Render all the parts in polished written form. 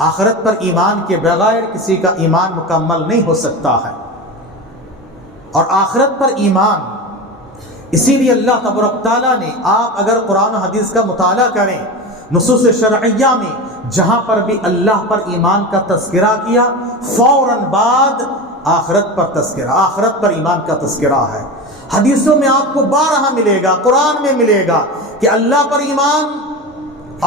آخرت پر ایمان کے بغیر کسی کا ایمان مکمل نہیں ہو سکتا ہے. اور آخرت پر ایمان، اسی لیے اللہ تبارک تعالیٰ نے، آپ اگر قرآن و حدیث کا مطالعہ کریں، نصوص شرعیہ میں جہاں پر بھی اللہ پر ایمان کا تذکرہ کیا، فوراً بعد آخرت پر تذکرہ، آخرت پر ایمان کا تذکرہ ہے. حدیثوں میں آپ کو بارہا ملے گا، قرآن میں ملے گا کہ اللہ پر ایمان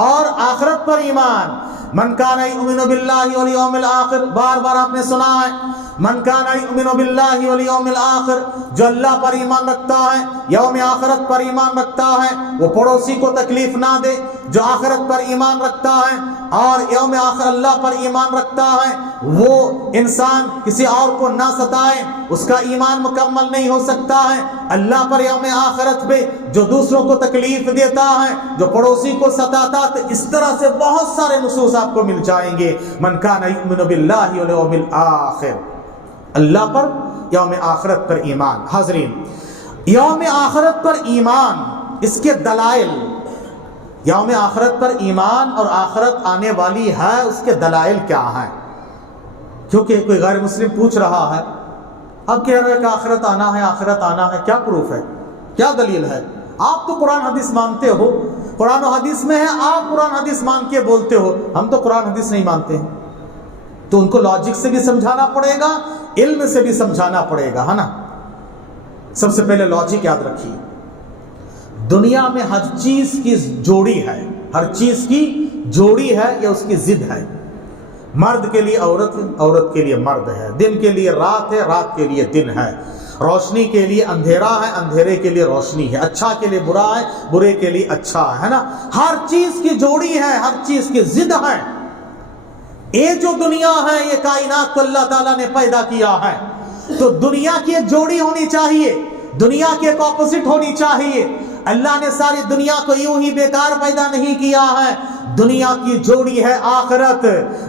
اور آخرت پر ایمان. من کان یؤمن باللہ والیوم الآخر، بار بار آپ نے سنا ہے، من کان یؤمن باللہ والیوم الآخر، جو اللہ پر ایمان رکھتا ہے، یوم آخرت پر ایمان رکھتا ہے، وہ پڑوسی کو تکلیف نہ دے. جو آخرت پر ایمان رکھتا ہے اور یوم آخر اللہ پر ایمان رکھتا ہے، وہ انسان کسی اور کو نہ ستائے، اس کا ایمان مکمل نہیں ہو سکتا ہے. اللہ پر یوم آخرت پہ جو دوسروں کو تکلیف دیتا ہے، جو پڑوسی کو ستاتا ہے، اس طرح سے بہت سارے نصوص آپ کو مل جائیں گے. من کان یؤمن باللہ والیوم الآخر، اللہ پر یوم آخرت پر ایمان. حاضرین، یوم آخرت پر ایمان، اس کے دلائل، یوم آخرت پر ایمان اور آخرت آنے والی ہے، اس کے دلائل کیا ہیں؟ کیونکہ کوئی غیر مسلم پوچھ رہا ہے، اب کہہ رہے کہ آخرت آنا ہے، آخرت آنا ہے، کیا پروف ہے، کیا دلیل ہے؟ آپ تو قرآن حدیث مانتے ہو، قرآن و حدیث میں ہے، آپ قرآن حدیث مان کے بولتے ہو، ہم تو قرآن حدیث نہیں مانتے ہیں. تو ان کو لاجک سے بھی سمجھانا پڑے گا، علم سے بھی سمجھانا پڑے گا، ہے نا. سب سے پہلے لاجک یاد رکھیے، دنیا میں ہر چیز کی جوڑی ہے، ہر چیز کی جوڑی ہے یا اس کی ضد ہے. مرد کے لیے عورت ہے، عورت کے لیے مرد ہے، دن کے لیے رات ہے، رات کے لیے دن ہے، روشنی کے لیے اندھیرا ہے، اندھیرے کے لیے روشنی ہے، اچھا کے لیے برا ہے، برے کے لیے اچھا ہے نا. ہر چیز کی جوڑی ہے، ہر چیز کی ضد ہے. یہ جو دنیا ہے، یہ کائنات کو اللہ تعالیٰ نے پیدا کیا ہے، تو دنیا کی ایک جوڑی ہونی چاہیے، دنیا کی ایک اپوزٹ ہونی چاہیے. اللہ نے ساری دنیا کو یوں ہی بیکار پیدا نہیں کیا ہے. دنیا کی جوڑی ہے آخرت،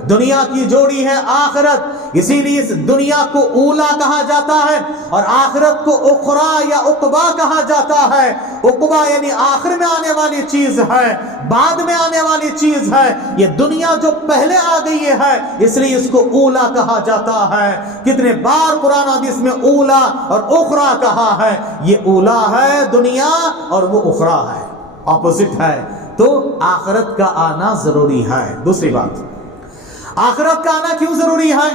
دنیا کی جوڑی ہے آخرت. اسی لیے اس دنیا کو اولا کہا جاتا ہے اور آخرت کو اخرى یا عقبہ کہا جاتا ہے. عقبہ یعنی آخر میں آنے والی چیز ہے، بعد میں آنے والی چیز ہے. یہ دنیا جو پہلے آ گئی ہے، اس لیے اس کو اولا کہا جاتا ہے. کتنے بار قرآن حدیث میں اولا اور اخرى کہا ہے. یہ اولا ہے دنیا اور وہ اخرى ہے، اپوزٹ ہے. تو آخرت کا آنا ضروری ہے. دوسری بات، آخرت کا آنا کیوں ضروری ہے؟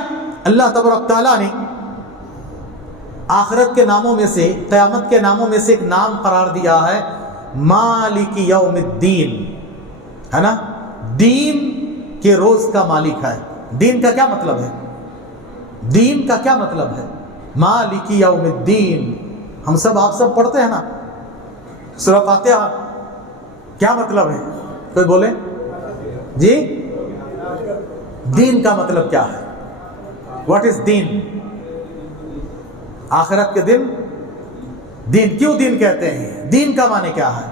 اللہ تبارک تعالیٰ نے آخرت کے ناموں میں سے، قیامت کے ناموں میں سے ایک نام قرار دیا ہے مالک یوم الدین، ہے نا. دین کے روز کا مالک ہے. دین کا کیا مطلب ہے؟ دین کا کیا مطلب ہے؟ مالک یوم الدین. ہم سب، آپ سب پڑھتے ہیں نا سورہ فاتحہ، کیا مطلب ہے؟ کوئی بولے جی. دین کا مطلب کیا ہے؟ واٹ از دین؟ آخرت کے دن. دین کیوں دین کہتے ہیں؟ دین کا معنی کیا ہے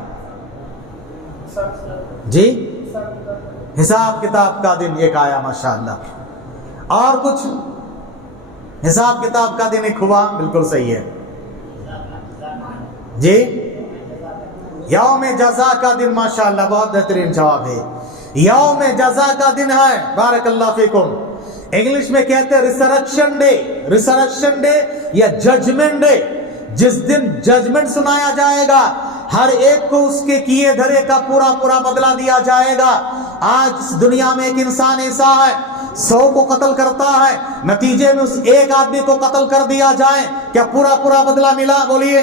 جی؟ حساب کتاب کا دن ایک آیا ماشاءاللہ. اور کچھ؟ حساب کتاب کا دن ایک ہوا، بالکل صحیح ہے جی. یوم جزا کا دن، ماشاءاللہ بہت بہترین جواب ہے. یوم جزا کا دن ہے، بارک اللہ فیکم. انگلش میں کہتے ہیں ریسرکشن ڈے. ریسرکشن ڈے یا ججمنٹ ڈے، جس دن ججمنٹ سنایا جائے گا، ہر ایک کو اس کے کیے دھرے کا پورا پورا بدلہ دیا جائے گا. آج اس دنیا میں ایک انسان ایسا ہے 100 کو قتل کرتا ہے، نتیجے میں اس ایک آدمی کو قتل کر دیا جائے، کیا پورا پورا بدلہ ملا؟ بولیے،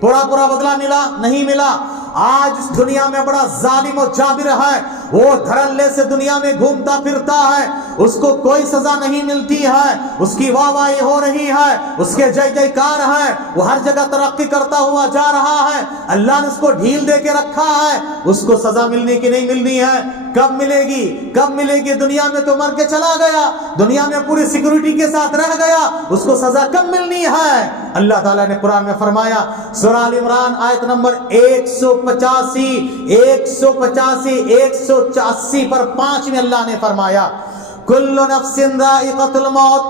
پورا پورا بدلہ ملا؟ نہیں ملا. آج اس دنیا میں بڑا ظالم و جابر ہے، وہ دھڑلے سے دنیا میں گھومتا پھرتا ہے، اس کو کوئی سزا نہیں ملتی ہے، اس کی واہ واہی ہو رہی ہے، اس کے جے جے کار ہے، وہ ہر جگہ ترقی کرتا ہوا جا رہا ہے. اللہ نے اس کو ڈھیل دے کے رکھا ہے، اس کو سزا ملنے کی نہیں ملنی ہے. کب ملے گی؟ کب ملے گی؟ دنیا میں تو مر کے چلا گیا، دنیا میں پوری سیکورٹی کے ساتھ رہ گیا، اس کو سزا کب ملنی ہے؟ اللہ تعالیٰ نے قرآن میں فرمایا، سورہ آل عمران آیت نمبر 185 180 پر 5 میں اللہ نے فرمایا، کل نفس ذائقۃ الموت،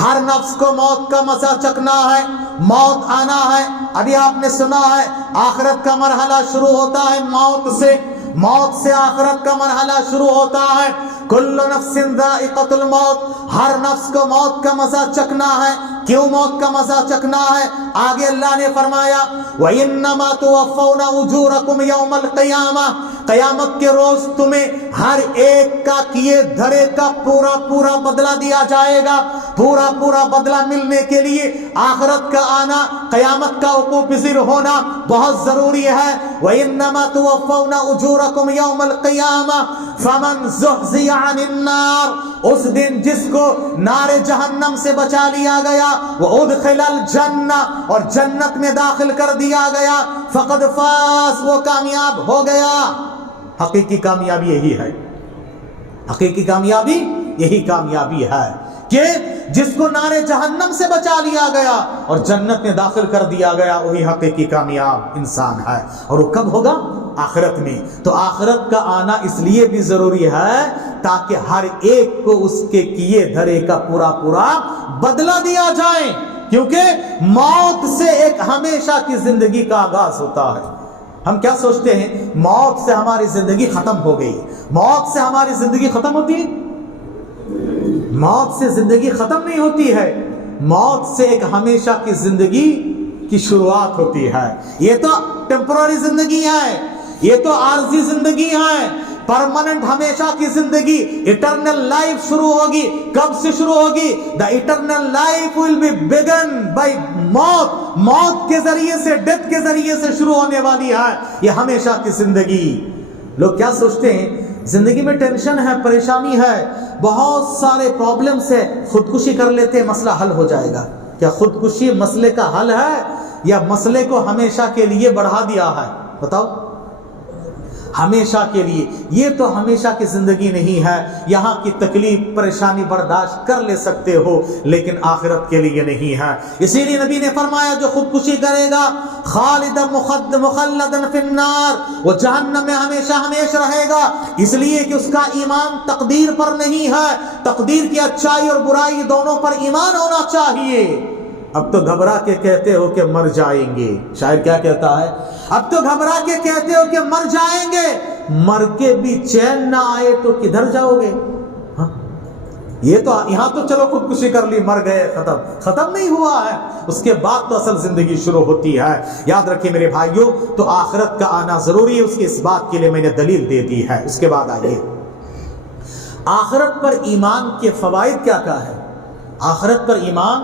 ہر نفس کو موت کا مزہ چکھنا ہے، موت آنا ہے. ابھی آپ نے سنا ہے آخرت کا مرحلہ شروع ہوتا ہے موت سے، موت سے آخرت کا مرحلہ شروع ہوتا ہے. کل نفس ذائقۃ الموت، ہر نفس کو موت کا مزہ چکھنا ہے۔ کیوں موت کا مزہ چکھنا ہے؟ آگے اللہ نے فرمایا وَإِنَّمَا تُوَفَّوْنَ أُجُورَكُمْ يَوْمَ الْقِيَامَةِ، قیامت کے روز تمہیں ہر ایک کا کیے دھرے کا پورا پورا بدلہ دیا جائے گا۔ پورا پورا بدلہ ملنے کے لیے آخرت کا آنا، قیامت کا وقوع پذیر ہونا بہت ضروری ہے۔ وَإِنَّمَا تُوَفَّوْنَ أُجُورَكُمْ يَوْمَ الْقِيَامَةِ فَمَنْ زُحْزِحَ عَنِ النَّارِ، اس دن جس کو نار جہنم سے بچا لیا گیا، وَأُدْخِلَ الْجَنَّةَ، اور جنت میں داخل کر دیا گیا، فَقَدْ فَازَ، وہ کامیاب ہو گیا۔ حقیقی کامیابی یہی ہے، حقیقی کامیابی یہی کامیابی ہے کہ جس کو نار جہنم سے بچا لیا گیا اور جنت میں داخل کر دیا گیا، وہی حقیقی کامیاب انسان ہے۔ اور وہ کب ہوگا؟ آخرت میں۔ تو آخرت کا آنا اس لیے بھی ضروری ہے تاکہ ہر ایک کو اس کے کیے دھرے کا پورا پورا بدلہ دیا جائے، کیونکہ موت سے ایک ہمیشہ کی زندگی کا آغاز ہوتا ہے۔ ہم کیا سوچتے ہیں موت سے ہماری زندگی ختم ہو گئی، موت سے ہماری زندگی ختم ہوتی ہے؟ موت سے زندگی ختم نہیں ہوتی ہے، موت سے ایک ہمیشہ کی زندگی کی شروعات ہوتی ہے۔ یہ تو ٹیمپرری زندگی ہے، یہ تو عارضی زندگی ہے۔ پرماننٹ ہمیشہ کی زندگی، اٹرنل لائف شروع ہوگی۔ کب سے شروع ہوگی؟ The eternal life will be begin by موت، موت کے ذریعے سے، ڈیتھ کے ذریعے سے شروع ہونے والی ہے یہ ہمیشہ کی زندگی۔ لوگ کیا سوچتے ہیں زندگی میں ٹینشن ہے، پریشانی ہے، بہت سارے پرابلمس ہے، خودکشی کر لیتے ہیں مسئلہ حل ہو جائے گا۔ کیا خودکشی مسئلے کا حل ہے یا مسئلے کو ہمیشہ کے لیے بڑھا دیا ہے؟ بتاؤ۔ ہمیشہ کے لیے، یہ تو ہمیشہ کی زندگی نہیں ہے۔ یہاں کی تکلیف پریشانی برداشت کر لے سکتے ہو، لیکن آخرت کے لیے نہیں ہے۔ اسی لیے نبی نے فرمایا جو خودکشی کرے گا خالدا مخلدا فی النار، وہ جہنم میں ہمیشہ ہمیشہ رہے گا، اس لیے کہ اس کا ایمان تقدیر پر نہیں ہے۔ تقدیر کی اچھائی اور برائی دونوں پر ایمان ہونا چاہیے۔ اب تو گھبرا کے کہتے ہو کہ مر جائیں گے، شاعر کیا کہتا ہے؟ اب تو گھبرا کے کہتے ہو کہ مر جائیں گے، مر کے بھی چین نہ آئے تو کدھر جاؤ گے؟ ہاں؟ یہ تو یہاں تو چلو خودکشی کر لی، مر گئے، ختم نہیں ہوا ہے، اس کے بعد تو اصل زندگی شروع ہوتی ہے۔ یاد رکھیے میرے بھائیوں، تو آخرت کا آنا ضروری ہے، اس کے اس بات کے لیے میں نے دلیل دے دی ہے۔ اس کے بعد آئیے آخرت پر ایمان کے فوائد کیا کیا ہے؟ آخرت پر ایمان،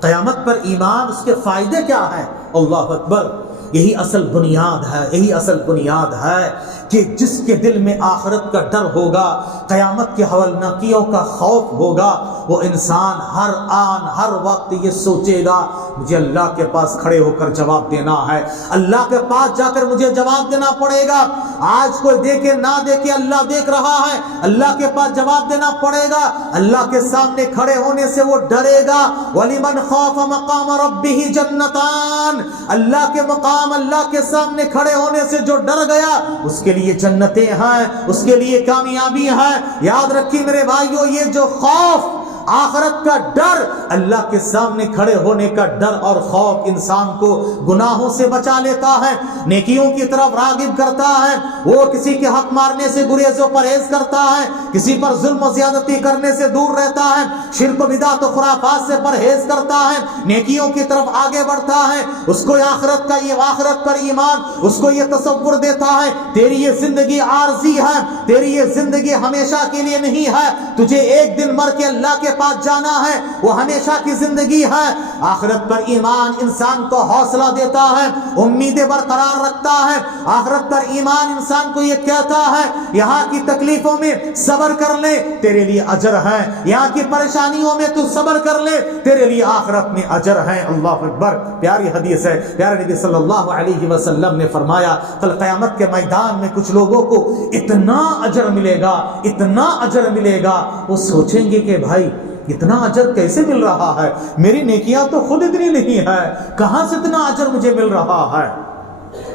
قیامت پر ایمان، اس کے فائدے کیا ہیں؟ اللہ اکبر، یہی اصل بنیاد ہے، یہی اصل بنیاد ہے کہ جس کے دل میں آخرت کا ڈر ہوگا، قیامت کے ہولناکیوں کا خوف ہوگا، وہ انسان ہر آن ہر وقت یہ سوچے گا مجھے اللہ کے پاس کھڑے ہو کر جواب دینا ہے، اللہ کے پاس جا کر مجھے جواب دینا پڑے گا۔ آج کوئی دیکھے نہ دیکھے اللہ دیکھ رہا ہے، اللہ کے پاس جواب دینا پڑے گا، اللہ کے سامنے کھڑے ہونے سے وہ ڈرے گا۔ وَلِمَنْ خَافَ مَقَامَ رَبِّهِ جَنَّتَانِ، اللہ کے مقام، اللہ کے سامنے کھڑے ہونے سے جو ڈر گیا اس کے لیے جنتیں ہیں، اس کے لیے کامیابی ہے۔ یاد رکھیے میرے بھائیوں، یہ جو خوف، آخرت کا ڈر، اللہ کے سامنے کھڑے ہونے کا ڈر اور خوف انسان کو گناہوں سے بچا لیتا ہے، نیکیوں کی طرف راغب کرتا ہے، وہ کسی کے حق مارنے سے گریز و پرہیز کرتا ہے، کسی پر ظلم و زیادتی کرنے سے دور رہتا ہے، شرک و بدعت و خرافات سے پرہیز کرتا ہے، نیکیوں کی طرف آگے بڑھتا ہے۔ اس کو آخرت کا یہ آخرت پر ایمان اس کو یہ تصور دیتا ہے تیری یہ زندگی عارضی ہے، تیری یہ زندگی ہمیشہ کے لیے نہیں ہے، تجھے ایک دن مر کے اللہ کے پاس جانا ہے، وہ ہمیشہ کی زندگی ہے۔ آخرت پر ایمان انسان کو حوصلہ دیتا ہے، امیدیں برقرار رکھتا ہے۔ آخرت پر ایمان انسان کو یہ کہتا ہے یہاں کی تکلیفوں میں صبر کر لے، تیرے لیے اجر ہے، یہاں کی پریشانیوں میں تو صبر کر لے، تیرے لیے آخرت میں اجر ہے۔ اللہ اکبر، پیاری حدیث ہے، پیارے نبی صلی اللہ علیہ وسلم نے فرمایا کل قیامت کے میدان میں کچھ لوگوں کو اتنا اجر ملے گا، اتنا اجر ملے گا، وہ سوچیں گے کہ بھائی اتنا اجر کیسے مل رہا ہے، میری نیکیاں تو خود اتنی نہیں ہے، کہاں سے اتنا اجر مجھے مل رہا ہے؟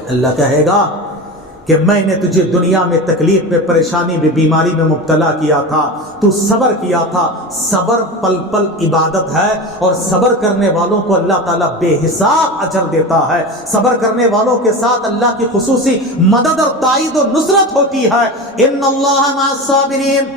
اللہ کہے گا کہ میں نے تجھے دنیا میں تکلیف میں، پریشانی میں، بیماری میں مبتلا کیا تھا، تو صبر کیا تھا۔ صبر پل پل عبادت ہے، اور صبر کرنے والوں کو اللہ تعالیٰ بے حساب اجر دیتا ہے۔ صبر کرنے والوں کے ساتھ اللہ کی خصوصی مدد اور تائید و نصرت ہوتی ہے۔ ان اللہ مع الصابرین،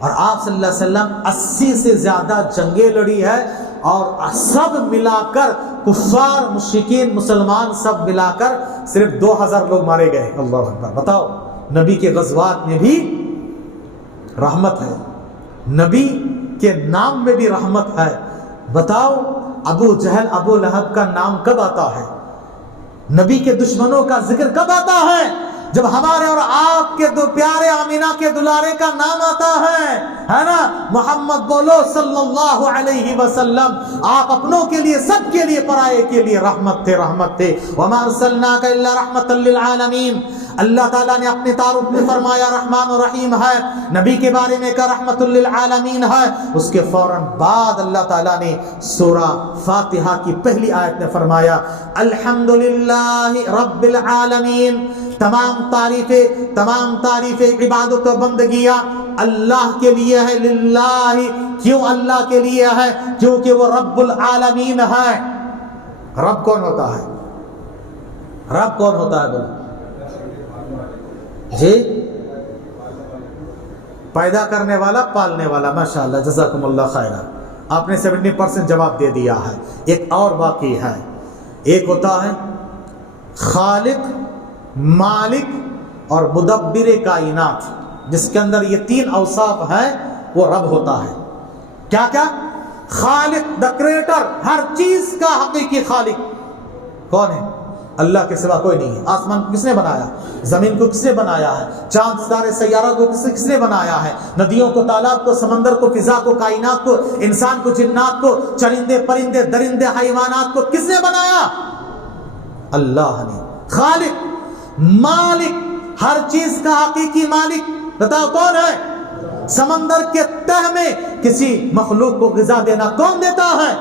اور آپ صلی اللہ علیہ وسلم 80 سے زیادہ جنگیں لڑی ہے، اور سب ملا کر کفار مشرکین مسلمان سب ملا کر صرف 2000 لوگ مارے گئے. اللہ اکبر. بتاؤ، نبی کے غزوات میں بھی رحمت ہے، نبی کے نام میں بھی رحمت ہے. بتاؤ، ابو جہل ابو لہب کا نام کب آتا ہے؟ نبی کے دشمنوں کا ذکر کب آتا ہے؟ جب ہمارے اور آپ کے دو پیارے آمینہ کے دلارے کا نام آتا ہے نا. محمد بولو صلی اللہ علیہ وسلم. آپ اپنوں کے لیے، سب کے لیے، پرائے کے لیے رحمت تھے، رحمت تھے. وما ارسلناک الا رحمتا للعالمین. اللہ تعالیٰ نے اپنے تعارف میں فرمایا رحمان و رحیم ہے، نبی کے بارے میں کہا رحمت للعالمین ہے. اس کے فوراً بعد اللہ تعالیٰ نے سورہ فاتحہ کی پہلی آیت میں فرمایا الحمدللہ رب العالمین. تمام تعریفیں عبادت و بندگیاں اللہ کے لیے ہے. للہ، کیوں اللہ کے لیے ہے؟ کیونکہ وہ رب العالمین ہے. رب کون ہوتا ہے؟ رب کون ہوتا ہے؟ بولو جی. پیدا کرنے والا، پالنے والا. ماشاءاللہ، جزاکم اللہ خیرہ. آپ نے 70% جواب دے دیا ہے. ایک اور باقی ہے. ایک ہوتا ہے خالق، مالک اور مدبر کائنات. جس کے اندر یہ 3 اوصاف ہیں وہ رب ہوتا ہے. کیا کیا؟ خالق، دا کریٹر، ہر چیز کا حقیقی خالق کون ہے؟ اللہ کے سوا کوئی نہیں ہے. آسمان کو کس نے بنایا؟ زمین کو کس نے بنایا ہے؟ چاند ستارے سیارہ کو کس نے بنایا ہے؟ ندیوں کو، تالاب کو، سمندر کو، فضا کو، کائنات کو، انسان کو، جنات کو، چرندے پرندے درندے حیوانات کو کس نے بنایا؟ اللہ نے. خالق، مالک، ہر چیز کا حقیقی مالک. بتاؤ کون ہے؟ سمندر کے تہ میں کسی مخلوق کو غذا دینا کون دیتا ہے؟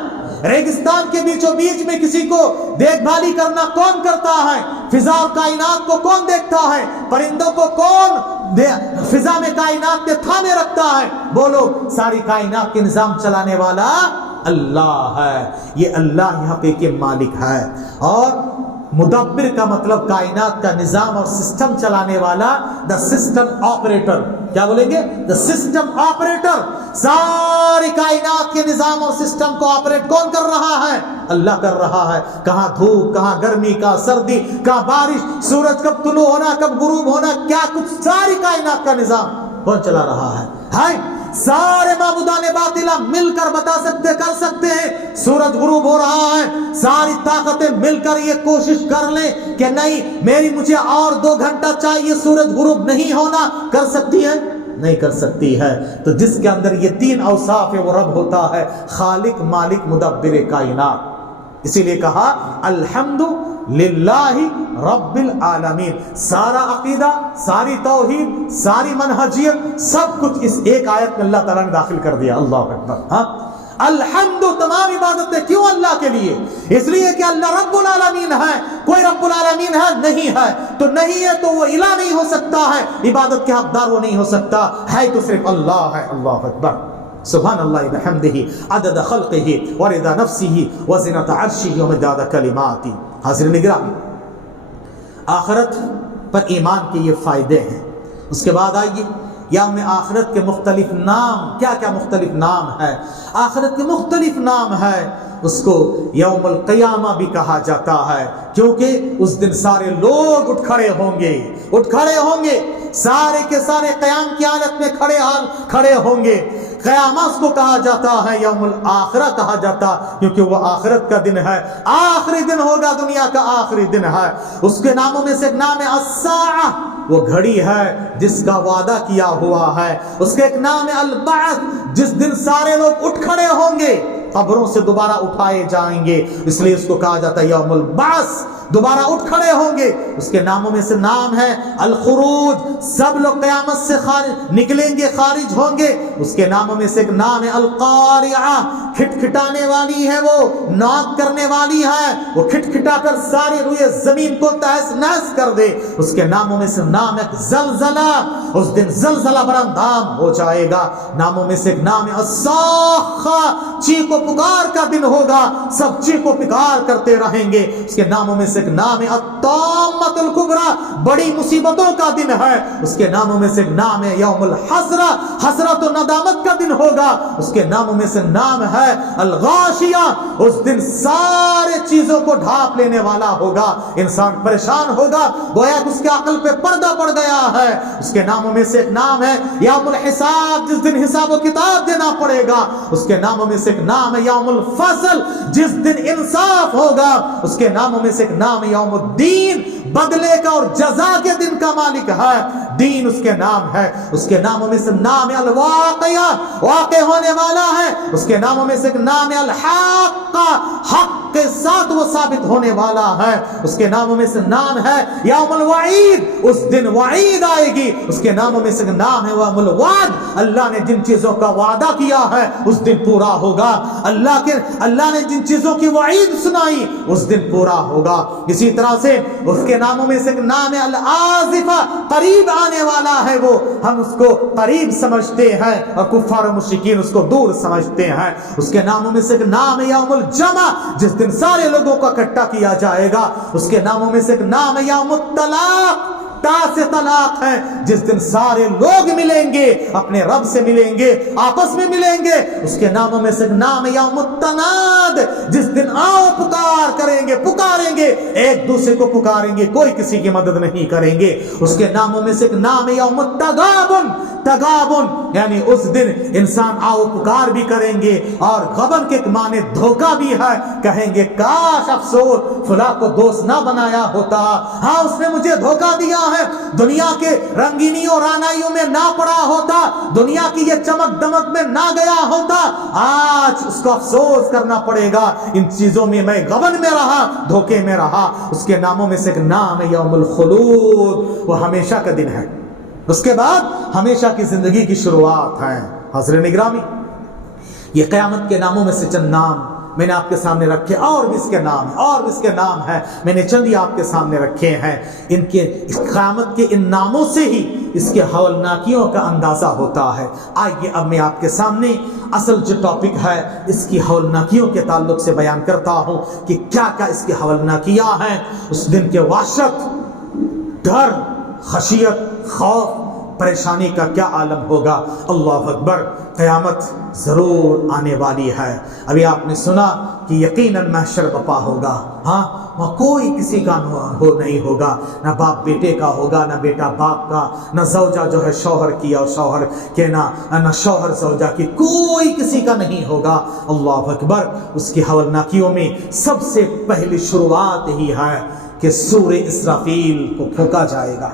ریگستان کے بیچوں بیچ میں کسی کو دیکھ بھالی کرنا کون کرتا ہے؟ فضا اور کائنات کو کون دیکھتا ہے؟ پرندوں کو کون فضا میں کائنات کے تھامے رکھتا ہے؟ بولو، ساری کائنات کے نظام چلانے والا اللہ ہے. یہ اللہ یہاں پہ کہ مالک ہے. اور مدبر کا مطلب کائنات کا نظام اور سسٹم چلانے والا، دا سسٹم آپریٹر. کیا بولیں گے؟ The system operator. ساری کائنات کے نظام اور سسٹم کو آپریٹ کون کر رہا ہے؟ اللہ کر رہا ہے. کہاں دھوپ، کہاں گرمی، کہاں سردی، کہاں بارش، سورج کب طلوع ہونا، کب غروب ہونا، کیا کچھ ساری کائنات کا نظام کون چلا رہا ہے؟ سارے معبودان باطلہ مل کر بتا سکتے، کر سکتے ہیں سورج غروب ہو رہا ہے. ساری طاقتیں مل کر یہ کوشش کر لیں کہ نہیں، مجھے اور 2 گھنٹہ چاہیے، سورج غروب نہیں ہونا. کر سکتی ہے؟ نہیں کر سکتی ہے. تو جس کے اندر یہ 3 اوصاف ہے وہ رب ہوتا ہے، خالق، مالک، مدبر کائنات. اسی لیے کہا الحمد للہ رب العالمین. سارا عقیدہ، ساری توحید، ساری منہجیت، سب کچھ اس ایک آیت میں اللہ تعالیٰ نے داخل کر دیا. اللہ اکبر. الحمد، تمام عبادتیں کیوں اللہ کے لیے؟ اس لیے کہ اللہ رب العالمین ہے. کوئی رب العالمین ہے؟ نہیں ہے. تو نہیں ہے تو وہ الہ نہیں ہو سکتا ہے، عبادت کے حقدار وہ نہیں ہو سکتا ہے. تو صرف اللہ ہے. اللہ اکبر. سبحان اللہ بحمدہ عدد خلقہ ورضا نفسہ وزنۃ عرشہ ومداد کلماتہ. حاضرین گرامی، آخرت پر ایمان کے یہ فائدے ہیں. اس کے بعد آئیے یوم آخرت کے مختلف نام. کیا کیا مختلف نام ہے؟ آخرت کے مختلف نام ہے. اس کو یوم القیامہ بھی کہا جاتا ہے، کیونکہ اس دن سارے لوگ اٹھ کھڑے ہوں گے. سارے کے سارے قیام کی حالت میں کھڑے ہوں گے. قیامت اس کو کہا جاتا ہے، یوم الآخرہ کہا جاتا، کیونکہ وہ آخرت کا دن ہے. آخری دن ہوگا، دنیا کا آخری دن ہے. اس کے ناموں میں سے ایک نام ہے الساعہ، وہ گھڑی ہے جس کا وعدہ کیا ہوا ہے. اس کے ایک نام ہے البعث، جس دن سارے لوگ اٹھ کھڑے ہوں گے، قبروں سے دوبارہ اٹھائے جائیں گے. اس لیے اس کو کہا جاتا ہے یوم البعث، دوبارہ اٹھ کھڑے ہوں گے. اس کے ناموں میں سے نام ہے الخروج، سب لوگ قیامت سے نکلیں گے، خارج ہوں گے. اس کے ناموں میں سے ایک نام ہے القارعہ، کھٹکھٹانے والی ہے، وہ ناک کرنے والی ہے، وہ کھٹکھٹا کر ساری روئے زمین کو تہس نہس کر دے. اس کے ناموں میں سے نام ہے زلزلہ، اس دن زلزلہ بڑا دام ہو جائے گا. ناموں میں سے ایک نام ہے الصاخہ، چیخ و پکار کا دن ہوگا، سب چیخ و پکار کرتے رہیں گے. اس کے ناموں میں سے سے ایک نام ہے الطامۃ الکبریٰ، بڑی مصیبتوں کا دن ہے۔ اس کے ناموں میں سے ایک نام ہے یوم الحسرہ، حسرت و ندامت کا دن ہوگا۔ اس کے ناموں میں سے نام ہے الغاشیہ، اس دن سارے چیزوں کو ڈھانپ لینے والا ہوگا، انسان پریشان ہوگا، گویا کہ اس کے عقل پہ پردہ پڑ گیا ہے۔ اس کے ناموں میں سے ایک نام ہے یوم الحساب، جس دن حساب و کتاب دینا پڑے گا۔ اس کے ناموں میں سے ایک نام ہے یوم الفصل، جس دن انصاف ہوگا۔ اس کے ناموں میں سے ایک نام ہے یوم الدین، بدلے کا اور جزا کے دن کا مالک ہے، دین اس کے نام ہے۔ اس کے ناموں میں سے نام ہے الواقعہ، واقع ہونے والا ہے۔ اس کے ناموں میں سے ایک نام ہے الحاقہ، حق کے ساتھ وہ ثابت ہونے والا ہے۔ اس کے ناموں میں سے نام ہے یوم الوعید، اس دن وعید آئے گی۔ اس کے ناموں میں سے ایک نام ہے یوم الوعد، اللہ نے جن چیزوں کا وعدہ کیا ہے اس دن پورا ہوگا، اللہ نے جن چیزوں کی وعید سنائی اس دن پورا ہوگا۔ اسی طرح سے اس کے ناموں میں سے ایک نام ہے الآزفہ، قریب آنے والا ہے وہ، ہم اس کو قریب سمجھتے ہیں اور کفار و مشرکین اس کو دور سمجھتے ہیں۔ اس کے ناموں میں سے ایک نام ہے یوم الجمع، جس دن سارے لوگوں کو اکٹھا کیا جائے گا۔ اس کے ناموں میں سے ایک نام ہے یوم الطلاق، تا سے طلاق ہے، جس دن سارے لوگ ملیں گے، اپنے رب سے ملیں گے، آپس میں ملیں گے۔ اس کے ناموں میں سے ایک نام ہے یوم التناد، جس دن آؤ پکار کریں گے، پکاریں گے، ایک دوسرے کو پکاریں گے، کوئی کسی کی مدد نہیں کریں گے۔ اس کے ناموں میں سے ایک نام ہے یوم التغابن، تغابن یعنی اس دن انسان آؤ پکار بھی کریں گے، اور غبن کے معنی دھوکہ بھی ہے، کہیں گے کاش افسوس فلاں کو دوست نہ بنایا ہوتا، ہاں اس نے مجھے دھوکہ دیا ہے، دنیا کے رنگینیوں اور رعنائیوں میں نہ پڑا ہوتا، دنیا کی یہ چمک دمک میں نہ گیا ہوتا، آج اس کو افسوس کرنا پڑے گا، ان چیزوں میں میں غبن میں رہا، دھوکے میں رہا۔ اس کے ناموں میں سے ایک نام ہے یوم الخلود، وہ ہمیشہ کا دن ہے، اس کے بعد ہمیشہ کی زندگی کی شروعات ہے۔ حضرت نگرامی، یہ قیامت کے ناموں میں سے چند نام میں نے آپ کے سامنے رکھے، اور بھی اس کے نام ہیں، اور بھی اس کے نام ہیں، میں نے چند ہی آپ کے سامنے رکھے ہیں۔ ان کے قیامت کے ان ناموں سے ہی اس کے ہولناکیوں کا اندازہ ہوتا ہے۔ آئیے اب میں آپ کے سامنے اصل جو ٹاپک ہے اس کی ہولناکیوں کے تعلق سے بیان کرتا ہوں کہ کیا کیا اس کی ہولناکیاں ہیں۔ اس دن کے وحشت، ڈر، خشیت، خوف، پریشانی کا کیا عالم ہوگا۔ اللہ اکبر، قیامت ضرور آنے والی ہے۔ ابھی آپ نے سنا کہ یقیناً محشر بپا ہوگا، ہاں وہاں کوئی کسی کا نہیں ہوگا، نہ باپ بیٹے کا ہوگا، نہ بیٹا باپ کا، نہ زوجہ جو ہے شوہر کی اور شوہر کے، نہ شوہر زوجہ کی، کوئی کسی کا نہیں ہوگا۔ اللہ اکبر، اس کی ہولناکیوں میں سب سے پہلی شروعات ہی ہے کہ سور اسرافیل کو پھونکا جائے گا۔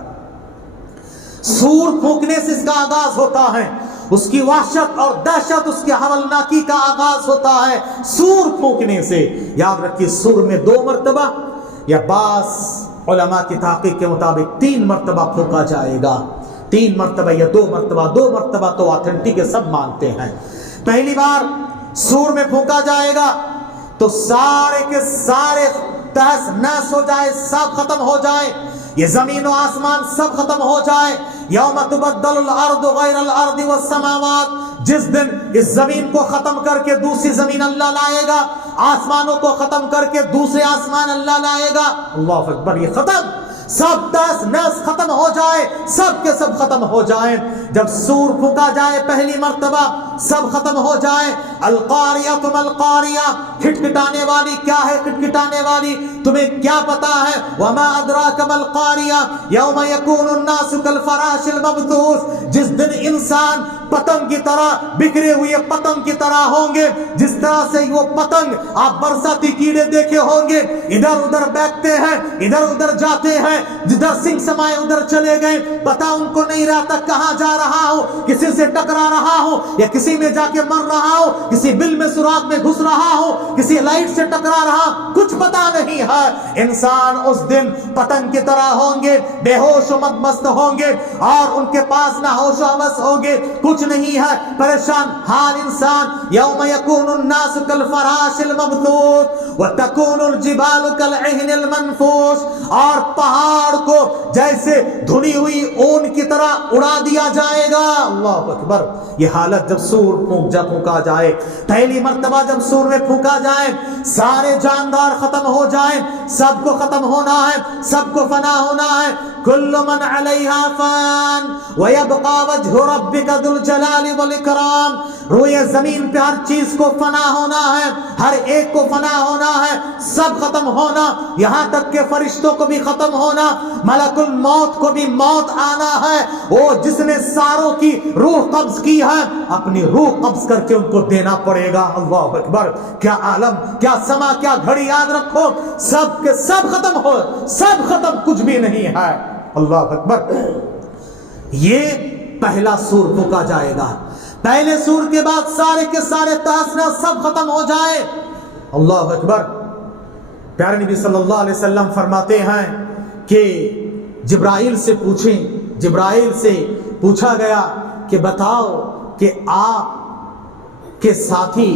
سور پھونکنے سے اس کا آغاز ہوتا ہے، اس کی وحشت اور دہشت، اس کی ہولناکی کا آغاز ہوتا ہے سور پھونکنے سے۔ یاد رکھیے سور میں 2 مرتبہ یا بعض علماء کی تحقیق کے مطابق 3 مرتبہ پھونکا جائے گا، 3 مرتبہ یا 2 مرتبہ، 2 مرتبہ تو آتھنٹک ہے، سب مانتے ہیں۔ پہلی بار سور میں پھونکا جائے گا تو سارے کے سارے تہس نہس ہو جائے، سب ختم ہو جائے، یہ زمین و آسمان سب ختم ہو جائے۔ یوم تبدل الارض غیر الارض والسماوات، جس دن اس زمین کو ختم کر کے دوسری زمین اللہ لائے گا، آسمانوں کو ختم کر کے دوسرے آسمان اللہ لائے گا۔ اللہ اکبر، یہ ختم، سب تہس نہس ختم ہو جائے، سب کے سب ختم ہو جائیں۔ جب سور پھونکا جائے پہلی مرتبہ، سب ختم ہو جائے۔ القاریہ تم القاریہ، کھٹکھٹانے والی کیا ہے؟ کھٹکھٹانے والی تمہیں کیا پتا ہے؟ وما ادراک ما القاریہ یوم یکون الناس کالفراش المبثوث، جس دن انسان پتنگ کی طرح، بکھرے ہوئے پتنگ کی طرح ہوں گے، جس طرح سے وہ پتنگ آپ برساتی کیڑے دیکھے ہوں گے، ادھر ادھر بیٹھتے ہیں، ادھر ادھر جاتے ہیں، جدھر سنگ سمائے ادھر چلے گئے، پتا ان کو نہیں رہتا کہاں جا رہا ہو، کسی سے ٹکرا رہا ہو یا کسی میں جا کے مر رہا ہو، کسی بل میں سوراخ میں گھس رہا ہو، کسی لائٹ سے ٹکرا رہا، کچھ پتا نہیں ہے۔ انسان اس دن پتنگ کی طرح ہوں گے، بے ہوش و مست ہوں گے، اور ان کے پاس نہ ہوش و حوس ہوں گے، کچھ کچھ نہیں ہے پریشان حال انسان. یوم یکون الناس کالفراش المبثوث وتکون الجبال کالعہن المنفوش. اور پہاڑ کو جیسے دھلی ہوئی اون کی طرح اڑا دیا جائے گا. اللہ اکبر. یہ حالت جب سور پھونکا جائے, پہلی مرتبہ جب سور میں پھونکا جائے, سارے جاندار ختم ہو جائیں, سب کو ختم ہونا ہے, سب کو فنا ہونا ہے. کل من علیہا فان ویبقى وجہ ربک ذو الجلال والاکرام. روئے زمین پہ ہر چیز کو فنا ہونا ہے, ہر ایک کو فنا ہونا ہے, سب ختم ہونا, یہاں تک کہ فرشتوں کو بھی ختم ہونا, ملک الموت کو بھی موت آنا ہے. وہ جس نے ساروں کی روح قبض کی ہے, اپنی روح قبض کر کے ان کو دینا پڑے گا. اللہ اکبر. کیا عالم, کیا سما, کیا گھڑی. یاد رکھو سب کے سب ختم ہو, سب ختم, کچھ بھی نہیں ہے. اللہ اکبر. یہ پہلا سور پھونکا جائے گا. پہلے سور کے بعد سارے کے سارے تحس نحس سب ختم ہو جائے. اللہ اکبر. پیارے نبی صلی اللہ علیہ وسلم فرماتے ہیں کہ جبرائیل سے پوچھا گیا کہ بتاؤ کہ آپ کے ساتھی,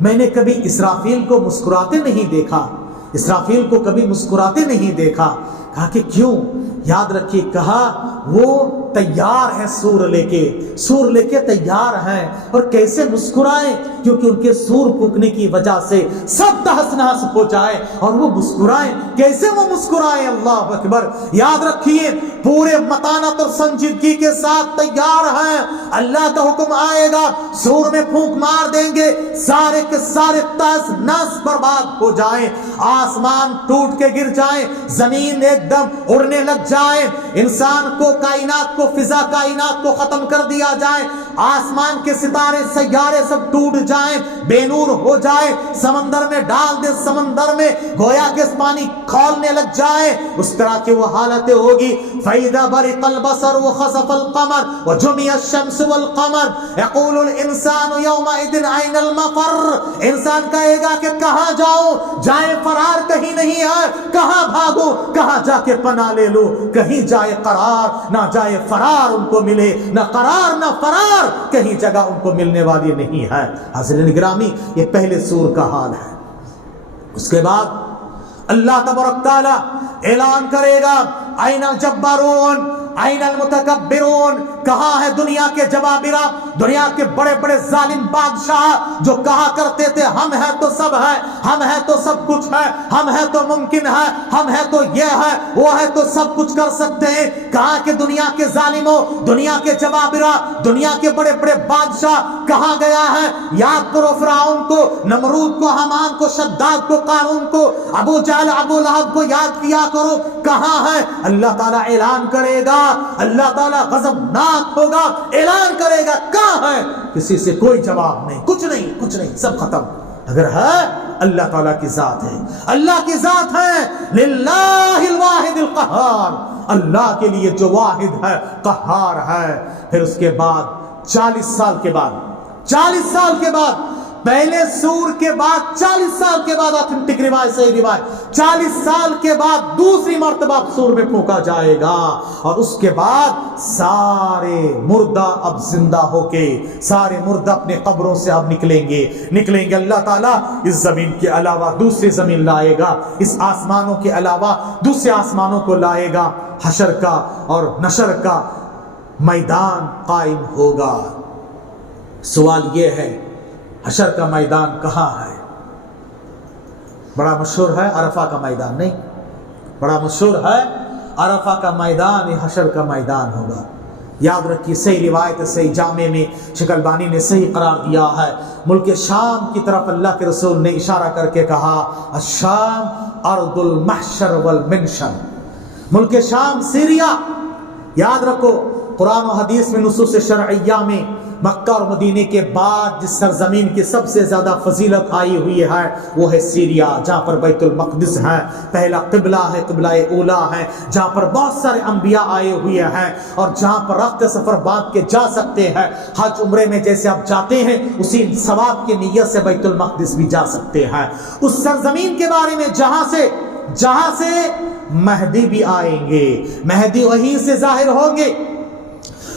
میں نے کبھی اسرافیل کو مسکراتے نہیں دیکھا, اسرافیل کو کبھی مسکراتے نہیں دیکھا. کہا کہ کیوں؟ یاد رکھیے, کہا وہ تیار ہے, سور لے کے تیار ہیں. اور کیسے مسکرائیں؟ کیونکہ ان کے سور پھونکنے کی وجہ سے سب تحس نحس ہو جائے اور وہ مسکرائیں. کیسے وہ مسکرائیں؟ اللہ اکبر. یاد رکھیے پورے متانت اور سنجیدگی کے ساتھ تیار ہیں. اللہ کا حکم آئے گا, سور میں پھونک مار دیں گے, سارے کے سارے تحس نحس برباد ہو جائیں, آسمان ٹوٹ کے گر جائیں, زمین ایک دم اڑنے لگ جائے, انسان کو, کائنات کو, فضا کائنات کو ختم کر دیا جائے, آسمان کے ستارے سیارے سب ٹوٹ جائیں, بے نور ہو جائے, سمندر میں ڈال دے, سمندر میں گویا کہ پانی کھولنے لگ جائے. اس طرح کی وہ حالتیں ہوگی. فَإِذَا بَرِقَ الْبَصَرُ وَخَسَفَ الْقَمَرُ وَجُمِعَ الشَّمْسُ وَالْقَمَرُ يَقُولُ الْإِنسَانُ يَوْمَئِذٍ أَيْنَ الْمَفَرُّ. انسان کہے گا کہ کہاں جاؤں, جائیں فرار کہیں نہیں ہے, کہاں بھاگوں, کہاں جا کے پناہ لے لوں, کہیں جائے قرار, نہ جائے فرار ان کو ملے, نہ قرار نہ فرار, کہیں جگہ ان کو ملنے والی نہیں ہے. حاضرین گرامی, یہ پہلے سور کا حال ہے. اس کے بعد اللہ تبارک تعالی اعلان کرے گا, این الجبارون این المتکبرون. کہاں ہے دنیا کے جبابرہ, دنیا کے بڑے بڑے ظالم بادشاہ جو کہا کرتے تھے ہم ہیں تو سب ہے, ہم ہیں تو سب کچھ ہے, ہم ہیں تو ممکن ہے, ہم ہیں تو یہ ہے, وہ ہے تو سب کچھ کر سکتے ہیں. کہاں کہ دنیا کے ظالموں, دنیا کے جبابرہ, دنیا کے بڑے بڑے بادشاہ کہاں گیا ہے؟ یاد کرو فرعون کو, نمرود کو, حامان کو, شداد کو, قارون کو, ابو جہل, ابو لہب کو یاد کیا کرو. کہاں ہے؟ اللہ تعالیٰ اعلان کرے گا, اللہ تعالیٰ غضبناک ہوگا, اعلان کرے گا کہاں ہے؟ کسی سے کوئی جواب نہیں, کچھ نہیں, سب ختم. اگر ہے اللہ تعالیٰ کی ذات ہے, اللہ کی ذات ہے. للہ الواحد القہار, اللہ کے لیے جو واحد ہے, قہار ہے. پھر اس کے بعد 40 سال کے بعد پہلے سور کے بعد 40 سال کے بعد, آتھنٹک روایت, صحیح روایت, 40 سال کے بعد دوسری مرتبہ سور میں پھونکا جائے گا. اور اس کے بعد سارے مردہ اب زندہ ہو کے, سارے مردہ اپنے قبروں سے اب نکلیں گے. اللہ تعالیٰ اس زمین کے علاوہ دوسری زمین لائے گا, اس آسمانوں کے علاوہ دوسرے آسمانوں کو لائے گا. حشر کا اور نشر کا میدان قائم ہوگا. سوال یہ ہے, حشر کا میدان کہاں ہے؟ بڑا مشہور ہے عرفہ کا میدان, نہیں, بڑا مشہور ہے عرفہ کا میدان, یہ حشر کا میدان ہوگا. یاد رکھیے, صحیح روایت, صحیح جامع میں شیخ البانی نے صحیح قرار دیا ہے. ملک شام کی طرف اللہ کے رسول نے اشارہ کر کے کہا, الشام ارض المحشر والمنشر. ملک شام سیریا. یاد رکھو قرآن و حدیث میں نصوص شرعیہ میں مکہ اور مدینے کے بعد جس سرزمین کی سب سے زیادہ فضیلت آئی ہوئی ہے وہ ہے سیریا, جہاں پر بیت المقدس ہے, پہلا قبلہ ہے, قبلہ اولا ہے, جہاں پر بہت سارے انبیاء آئے ہوئے ہیں, اور جہاں پر رخت سفر باندھ کے جا سکتے ہیں. حج عمرے میں جیسے آپ جاتے ہیں اسی ثواب کی نیت سے بیت المقدس بھی جا سکتے ہیں. اس سرزمین کے بارے میں جہاں سے مہدی بھی آئیں گے, مہدی وہیں سے ظاہر ہوں گے.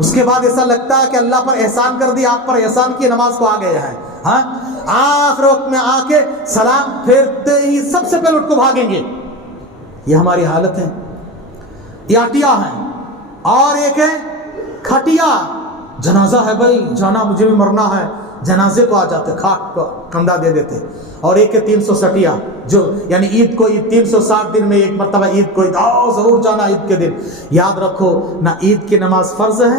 اس کے بعد ایسا لگتا ہے کہ اللہ پر احسان کر دیا، آپ پر احسان کی، نماز کو آ گئے ہیں، ہاں آخر وقت میں آ کے سلام پھیرتے ہی سب سے پہلے اٹھ کو بھاگیں گے. یہ ہماری حالت ہے. یہ اٹیا ہے. اور ایک ہے کھٹیا، جنازہ ہے بھائی جانا، مجھے بھی مرنا ہے، جنازے کو آ جاتے، کھاٹ کو کندھا دے دیتے. اور ایک ہے 360، جو یعنی عید کو عید 360 دن میں ایک مرتبہ عید کو ضرور جانا عید کے دن. یاد رکھو نہ عید کی نماز فرض ہے،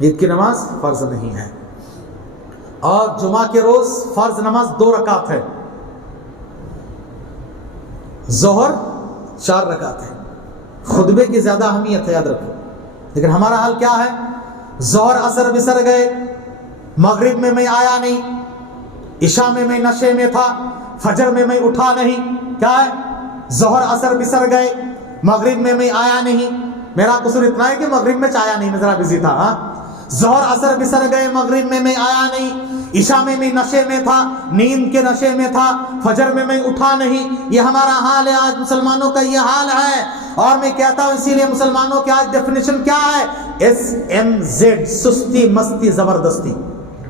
عید کی نماز فرض نہیں ہے. اور جمعہ کے روز فرض نماز 2 رکعت ہے، ظہر 4 رکعت ہے. خطبے کی زیادہ اہمیت ہے، یاد رکھو. لیکن ہمارا حال کیا ہے؟ ظہر اثر بسر گئے، مغرب میں آیا نہیں، عشاء میں نشے میں تھا، فجر میں اٹھا نہیں. کیا ہے؟ ظہر اثر بسر گئے، مغرب میں آیا نہیں. میرا قصور اتنا ہے کہ مغرب میں آیا نہیں، میں ذرا بزی تھا. ہاں ظہر اثر بسر گئے، مغرب میں آیا نہیں، عشاء میں نشے میں تھا، نیند کے نشے میں تھا، فجر میں اٹھا نہیں. یہ ہمارا حال ہے آج مسلمانوں کا، یہ حال ہے. اور میں کہتا ہوں اسی لیے مسلمانوں کی آج ڈیفینیشن کیا ہے؟ SMZ، سستی مستی زبردستی.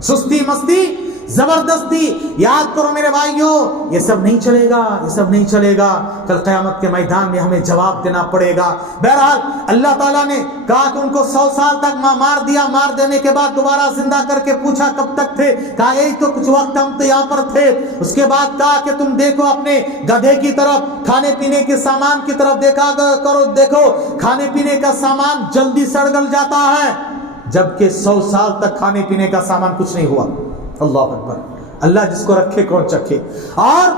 سستی مستی زبردستی. یاد کرو میرے بھائیوں، یہ سب نہیں چلے گا، یہ سب نہیں چلے گا. کل قیامت کے میدان میں ہمیں جواب دینا پڑے گا. بہرحال اللہ تعالیٰ نے کہا کہ ان کو 100 سال تک مار دیا. مار دینے کے بعد دوبارہ زندہ کر کے پوچھا کب تک تھے؟ کہا یہی تو کچھ وقت ہم تو یہاں پر تھے. اس کے بعد کہا کہ تم دیکھو اپنے گدھے کی طرف، کھانے پینے کے سامان کی طرف دیکھا کرو. دیکھو کھانے پینے کا سامان جلدی سڑ گل جاتا ہے، جبکہ 100 سال تک کھانے پینے کا سامان کچھ نہیں ہوا. اللہ اکبر. اللہ جس کو رکھے کون چکھے. اور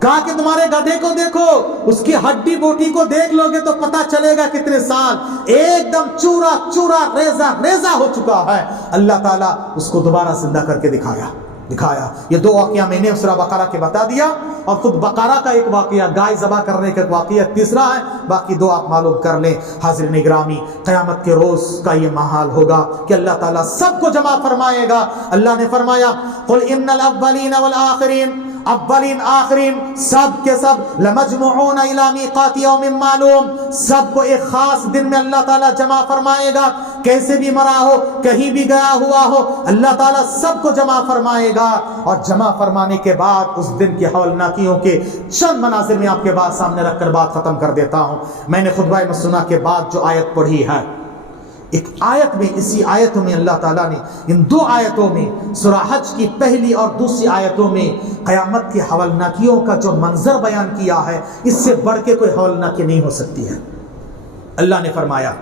کہا کہ تمہارے گدھے کو دیکھو، اس کی ہڈی بوٹی کو دیکھ لو گے تو پتا چلے گا کتنے سال ایک دم چورا چورا ریزہ ریزہ ہو چکا ہے. اللہ تعالیٰ اس کو دوبارہ زندہ کر کے دکھایا. یہ 2 واقعہ میں نے سورہ بقرہ کے بتا دیا، اور خود بقرہ کا ایک واقعہ، گائے ذبح کرنے کا ایک واقعہ تیسرا ہے. باقی 2 آپ معلوم کر لیں. حاضرین گرامی، قیامت کے روز کا یہ محال ہوگا کہ اللہ تعالیٰ سب کو جمع فرمائے گا. اللہ نے فرمایا قل ان الاولین والآخرین، اولین آخرین سب کے سب لمجموعون الی میقات یوم معلوم، سب کو ایک خاص دن میں اللہ تعالیٰ جمع فرمائے گا. کیسے بھی مرا ہو، کہیں بھی گیا ہوا ہو، اللہ تعالیٰ سب کو جمع فرمائے گا. اور جمع فرمانے کے بعد اس دن کی ہولناکیوں کے چند مناظر میں آپ کے بعد سامنے رکھ کر بات ختم کر دیتا ہوں. میں نے خطبہ مسنہ کے بعد جو آیت پڑھی ہے، ایک آیت میں، اسی آیتوں میں اللہ تعالیٰ نے ان 2 آیتوں میں، سورہ حج کی پہلی اور دوسری آیتوں میں قیامت کی ہولناکیوں کا جو منظر بیان کیا ہے، اس سے بڑھ کے کوئی ہولناکی نہیں ہو سکتی ہے. اللہ نے فرمایا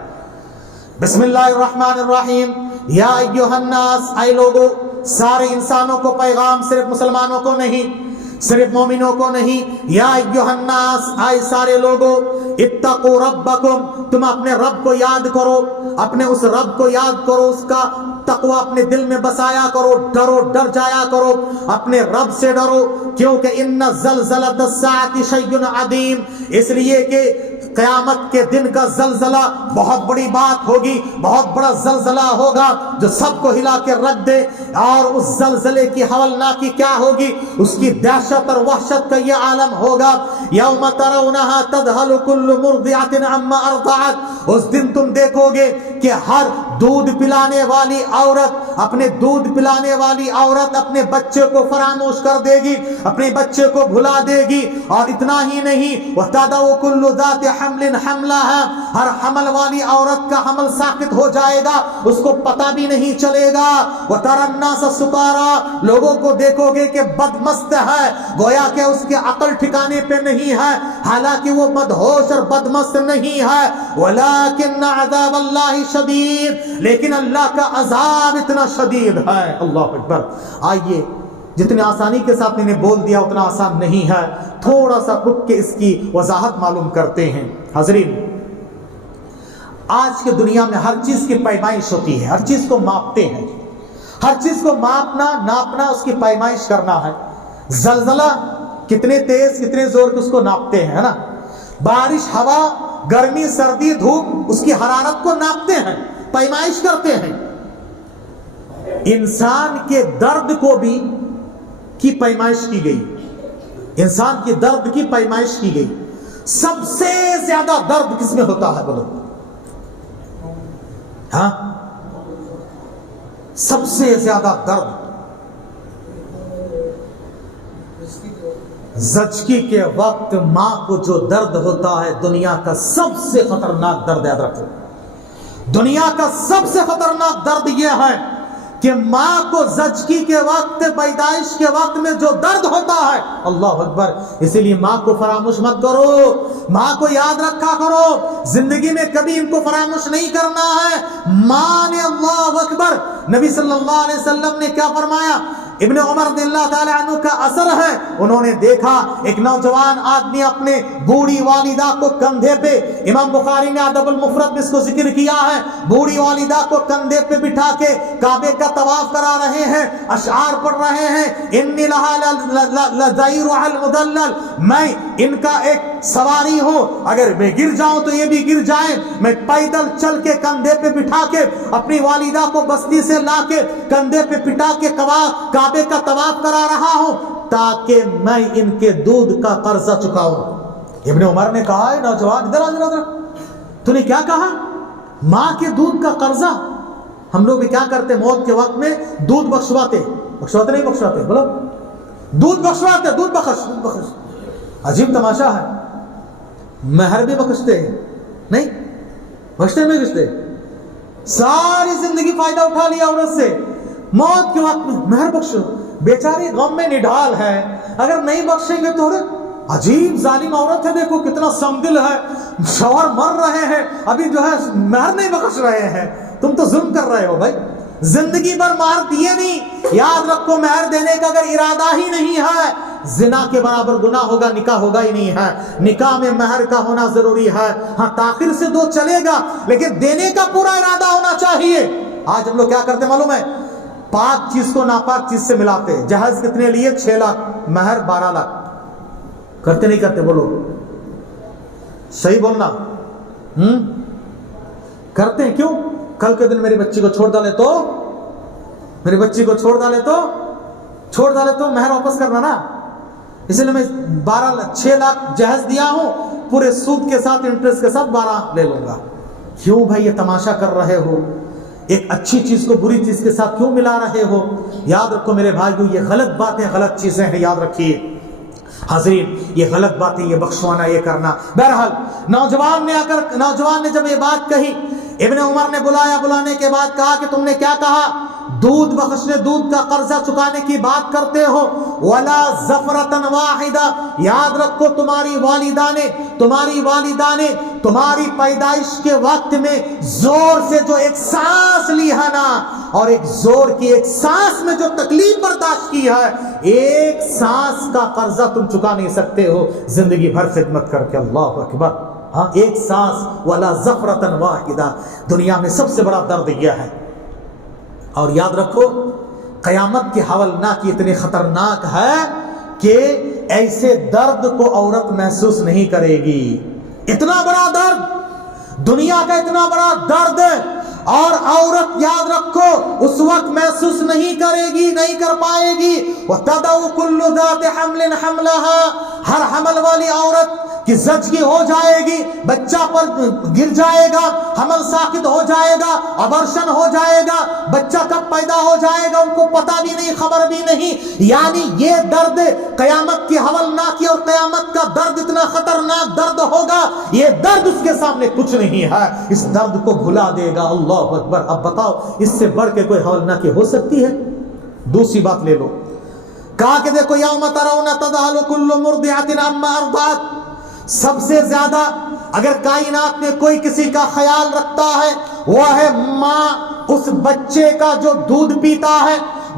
بسم اللہ الرحمن الرحیم، یا ایھا الناس، اے لوگو، سارے انسانوں کو پیغام، صرف مسلمانوں کو نہیں، صرف مومنوں کو نہیں. یا ایھا الناس، اے سارے لوگو، اتقوا ربکم، تم اپنے رب کو یاد کرو، اپنے اس رب کو یاد کرو، اس کا تقوی اپنے دل میں بسایا کرو، ڈرو، ڈر جایا کرو، اپنے رب سے ڈرو. کیونکہ ان زلزلۃ الساعۃ شیء عظیم، اس لیے کہ قیامت کے دن کا زلزلہ بہت بڑی بات ہوگی، بہت بڑا زلزلہ ہوگا جو سب کو ہلا کے رکھ دے. اور اس زلزلے کی ہولناکی کیا ہوگی، اس کی دہشت اور وحشت کا یہ عالم ہوگا. یوم ترونھا تذہل کل مرضعۃ عما ارضعت، اس دن تم دیکھو گے کہ ہر دودھ پلانے والی عورت، اپنے دودھ پلانے والی عورت اپنے بچے کو فراموش کر دے گی، اپنے بچے کو بھلا دے گی. اور اتنا ہی نہیں، وتضع کل ذات حمل حملها، ہر حمل والی عورت کا حمل ساقط ہو جائے گا، اس کو پتہ بھی نہیں چلے گا. وترى الناس سکارى، لوگوں کو دیکھو گے کہ بدمست ہے، گویا کہ اس کے عقل ٹھکانے پہ نہیں ہے، حالانکہ وہ مدہوش اور بدمست نہیں ہے. ولكن عذاب اللہ شدید، لیکن اللہ کا عذاب اتنا شدید ہے. اللہ اکبر. آئیے، جتنی آسانی کے ساتھ میں نے بول دیا اتنا آسان نہیں ہے، تھوڑا سا رک کے اس کی وضاحت معلوم کرتے ہیں. حاضرین، آج کی دنیا میں ہر چیز کی پیمائش ہوتی ہے، ہر چیز کو ماپتے ہیں، ہر چیز کو ماپنا، ناپنا، اس کی پیمائش کرنا ہے. زلزلہ کتنے تیز، کتنے زور کے اس کو ناپتے ہیں، ہے نا. بارش، ہوا، گرمی، سردی، دھوپ، اس کی حرارت کو ناپتے ہیں، پیمائش کرتے ہیں. انسان کے درد کو بھی کی پیمائش کی گئی، انسان کی درد کی پیمائش کی گئی. سب سے زیادہ درد کس میں ہوتا ہے بولو؟ ہاں سب سے زیادہ درد زچگی کے وقت ماں کو جو درد ہوتا ہے دنیا کا سب سے خطرناک درد، یاد رکھو، دنیا کا سب سے خطرناک درد یہ ہے کہ ماں کو زچگی کے وقت، پیدائش کے وقت میں جو درد ہوتا ہے، اللہ اکبر، اسی لیے ماں کو فراموش مت کرو، ماں کو یاد رکھا کرو، زندگی میں کبھی ان کو فراموش نہیں کرنا ہے۔ ماں نے، اللہ اکبر، نبی صلی اللہ علیہ وسلم نے کیا فرمایا؟ ابن عمر رضی اللہ تعالی عنہ کا اثر ہے، انہوں نے دیکھا ایک نوجوان آدمی اپنے بوڑھی والدہ کو کندھے پہ، امام بخاری نے ادب المفرد میں اس کو ذکر کیا ہے، بوڑھی والدہ کو کندھے پہ بٹھا کے کعبے کا طواف کرا رہے ہیں، اشعار پڑھ رہے ہیں، انی لہا لذیرها المدلل، میں ان کا ایک سواری ہوں، اگر میں گر جاؤں تو یہ بھی گر جائیں، میں پیدل چل کے کندھے پہ بٹھا کے اپنی والدہ کو بستی سے لا کے کندھے پہ بٹھا کے کعبے کا طواف کرا رہا ہوں تاکہ میں ان کے دودھ کا قرضہ چکاؤں۔ ابن عمر نے کہا، ہے نوجوان ادھر ادھر، تو نے کیا کہا؟ ماں کے دودھ کا قرضہ؟ ہم لوگ بھی کیا کرتے موت کے وقت میں؟ دودھ بخشواتے نہیں بخشواتے؟ بولو، دودھ بخشواتے، دودھ بخش۔ عجیب تماشا ہے، مہر بھی بخشتے ہیں، نہیں بخشتے، ساری زندگی فائدہ اٹھا لیا عورت سے، موت کے وقت میں مہر بخشو، بیچاری غم میں نڈھال ہے، اگر نہیں بخشیں گے تو عجیب ظالم عورت ہے، دیکھو کتنا سمدل ہے، شوہر مر رہے ہیں ابھی جو ہے مہر نہیں بخش رہے ہیں، تم تو ظلم کر رہے ہو بھائی، زندگی بھر مہر دیے نہیں۔ یاد رکھو، مہر دینے کا اگر ارادہ ہی نہیں ہے، زنا کے برابر گناہ ہوگا، نکاح ہوگا ہی نہیں ہے۔ نکاح میں مہر کا ہونا ضروری ہے، ہاں تاخیر سے دو چلے گا لیکن دینے کا پورا ارادہ ہونا چاہیے۔ آج ہم لوگ کیا کرتے معلوم ہے؟ پاک چیز کو ناپاک چیز سے ملاتے۔ جہاز کتنے لیے؟ 6 لاکھ، مہر 12 لاکھ۔ کرتے نہیں کرتے؟ بولو صحیح بولنا۔ کرتے ہیں، کیوں؟ کل کے دن میری بچی کو چھوڑ ڈالے تو مہر واپس کرنا نا، اس لیے میں 6 لاکھ جہاز دیا ہوں، پورے سود کے ساتھ، انٹرسٹ کے ساتھ 12 لے لوں گا۔ کیوں بھائی یہ تماشا کر رہے ہو؟ ایک اچھی چیز کو بری چیز کے ساتھ کیوں ملا رہے ہو؟ یاد رکھو میرے بھائیو، یہ غلط باتیں، غلط چیزیں ہیں، یاد رکھیے حاضرین، یہ غلط باتیں، یہ بخشوانا، یہ کرنا۔ بہرحال نوجوان نے جب یہ بات کہی، ابن عمر نے بلانے کے بعد کہا کہ تم نے کیا کہا؟ دودھ بخشنے، دودھ کا قرضہ چکانے کی بات کرتے ہو، ولا زفرتن واحدہ، یاد رکھو تمہاری والدہ نے تمہاری پیدائش کے وقت میں زور سے جو ایک سانس لی ہے نا، اور ایک زور کی ایک سانس میں جو تکلیف برداشت کی ہے، ایک سانس کا قرضہ تم چکا نہیں سکتے ہو زندگی بھر خدمت کر کے۔ اللہ اکبر، ہاں ایک سانس، ولا زفرتن واحدہ، دنیا میں سب سے بڑا درد یہ ہے۔ اور یاد رکھو قیامت کی ہولناکی اتنی خطرناک ہے کہ ایسے درد کو عورت محسوس نہیں کرے گی۔ اتنا بڑا درد، دنیا کا اتنا بڑا درد، اور عورت یاد رکھو اس وقت محسوس نہیں کرے گی، نہیں کر پائے گی۔ وَتَدَعُ كُلُّ ذَاتِ حَمْلٍ حَمْلَهَا، ہر حمل والی عورت کی زچگی ہو جائے گی، بچہ پر گر جائے گا، حمل ساقط ہو جائے گا، ابرشن ہو جائے گا، بچہ کب پیدا ہو جائے گا ان کو پتہ بھی نہیں، خبر بھی نہیں۔ یعنی یہ درد قیامت کی ہولناکی، اور قیامت کا درد اتنا خطرناک درد ہوگا، یہ درد اس کے سامنے کچھ نہیں ہے، اس درد کو بھلا دے گا۔ اللہ اکبر۔ اب بتاؤ اس سے بڑھ کے کوئی ہولناکی ہو سکتی ہے؟ دوسری بات لے لو، کہا کہ دیکھو یوم ترون تذہل کل مرضعۃ عما ارضعت، سب سے زیادہ اگر کائنات میں کوئی کسی کا خیال رکھتا ہے وہ ہے ماں، اس بچے کا جو دودھ پیتا ہے،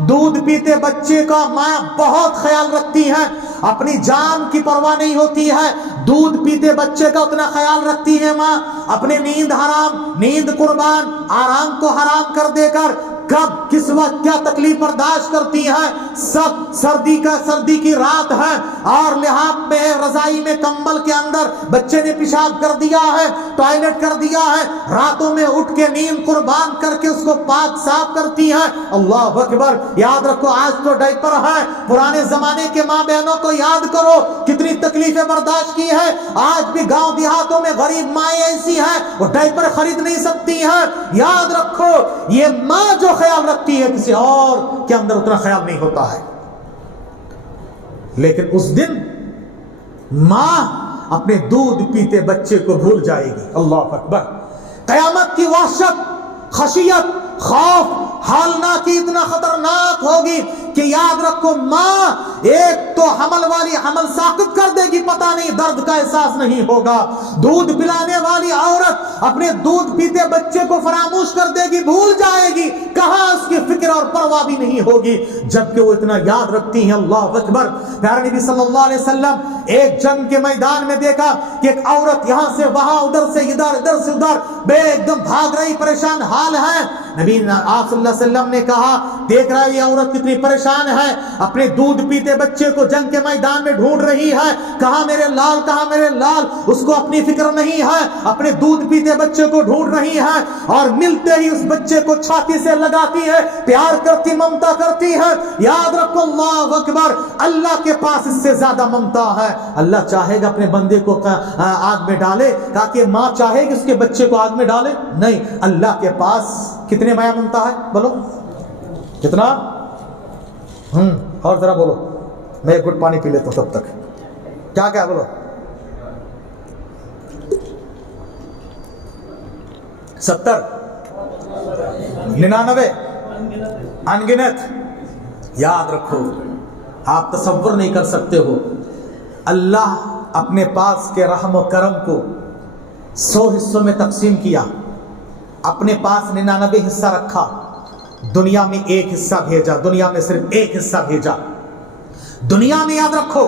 دودھ پیتے بچے کا ماں بہت خیال رکھتی ہے، اپنی جان کی پرواہ نہیں ہوتی ہے، دودھ پیتے بچے کا اتنا خیال رکھتی ہے ماں، اپنے نیند حرام، نیند قربان، آرام کو حرام کر دے کر کب کس وقت کیا تکلیف برداشت کرتی ہیں. سب سردی کی رات ہے اور لحاف میں رضائی میں کمبل کے اندر بچے نے پیشاب کر دیا ہے, ٹوائلٹ کر دیا ہے, راتوں میں اٹھ کے نیند قربان کر کے اس کو پاک صاف کرتی ہیں. اللہ اکبر. یاد رکھو آج تو ڈائپر ہے, پرانے زمانے کے ماں بہنوں کو یاد کرو کتنی تکلیفیں برداشت کی ہیں. آج بھی گاؤں دیہاتوں میں غریب مائیں ایسی ہیں وہ ڈائپر خرید نہیں سکتی ہیں. یاد رکھو یہ ماں جو خیال رکھتی ہے کسی اور کے اندر اتنا خیال نہیں ہوتا ہے. لیکن اس دن ماں اپنے دودھ پیتے بچے کو بھول جائے گی. اللہ اکبر. قیامت کی وحشت, خشیت, خوف, ہولناکی اتنا خطرناک ہوگی کہ یاد رکھو ماں ایک تو حمل والی حمل ساقط کر دے گی, پتہ نہیں درد کا احساس نہیں ہوگا. دودھ پلانے والی عورت اپنے دودھ پیتے بچے کو فراموش کر دے گی, بھول جائے گی, کہاں اس کی فکر اور پرواہ بھی نہیں ہوگی, جبکہ وہ اتنا یاد رکھتی ہیں. اللہ اکبر. پیارے نبی صلی اللہ علیہ وسلم ایک جنگ کے میدان میں دیکھا کہ ایک عورت یہاں سے وہاں, ادھر سے ادھر, ادھر سے ادھر بے ایک دم بھاگ رہی, پریشان حال ہے. نبی آپ صلی اللہ علیہ وسلم نے کہا دیکھ رہا ہے یہ عورت کتنی پریشان ہے, اپنے دودھ پیتے بچے کو جنگ کے میدان میں ڈھونڈ رہی ہے, کہاں میرے لال, کہاں میرے لال. اس کو اپنی فکر نہیں ہے, اپنے دودھ پیتے بچے کو ڈھونڈ رہی ہے اور ملتے ہی اس بچے کو چھاتی سے لگاتی ہے, پیار کرتی, ممتا کرتی ہے. یاد رکھو اللہ اکبر, اللہ کے پاس اس سے زیادہ ممتا ہے. اللہ چاہے گا اپنے بندے کو آگ میں ڈالے تاکہ ماں چاہے کہ اس کے بچے کو آگ میں ڈالے؟ نہیں. اللہ کے پاس کتنے مایا ممتا ہے بولو, کتنا؟ اور ذرا بولو, میں ایک گھٹ پانی پی لیتا ہوں تب تک. کیا کیا بولو؟ 70 99 انگنت. یاد رکھو آپ تصور نہیں کر سکتے ہو, اللہ اپنے پاس کے رحم و کرم کو 100 حصوں میں تقسیم کیا, اپنے پاس 99 حصہ رکھا, دنیا میں ایک حصہ بھیجا, دنیا میں صرف ایک حصہ بھیجا. دنیا میں یاد رکھو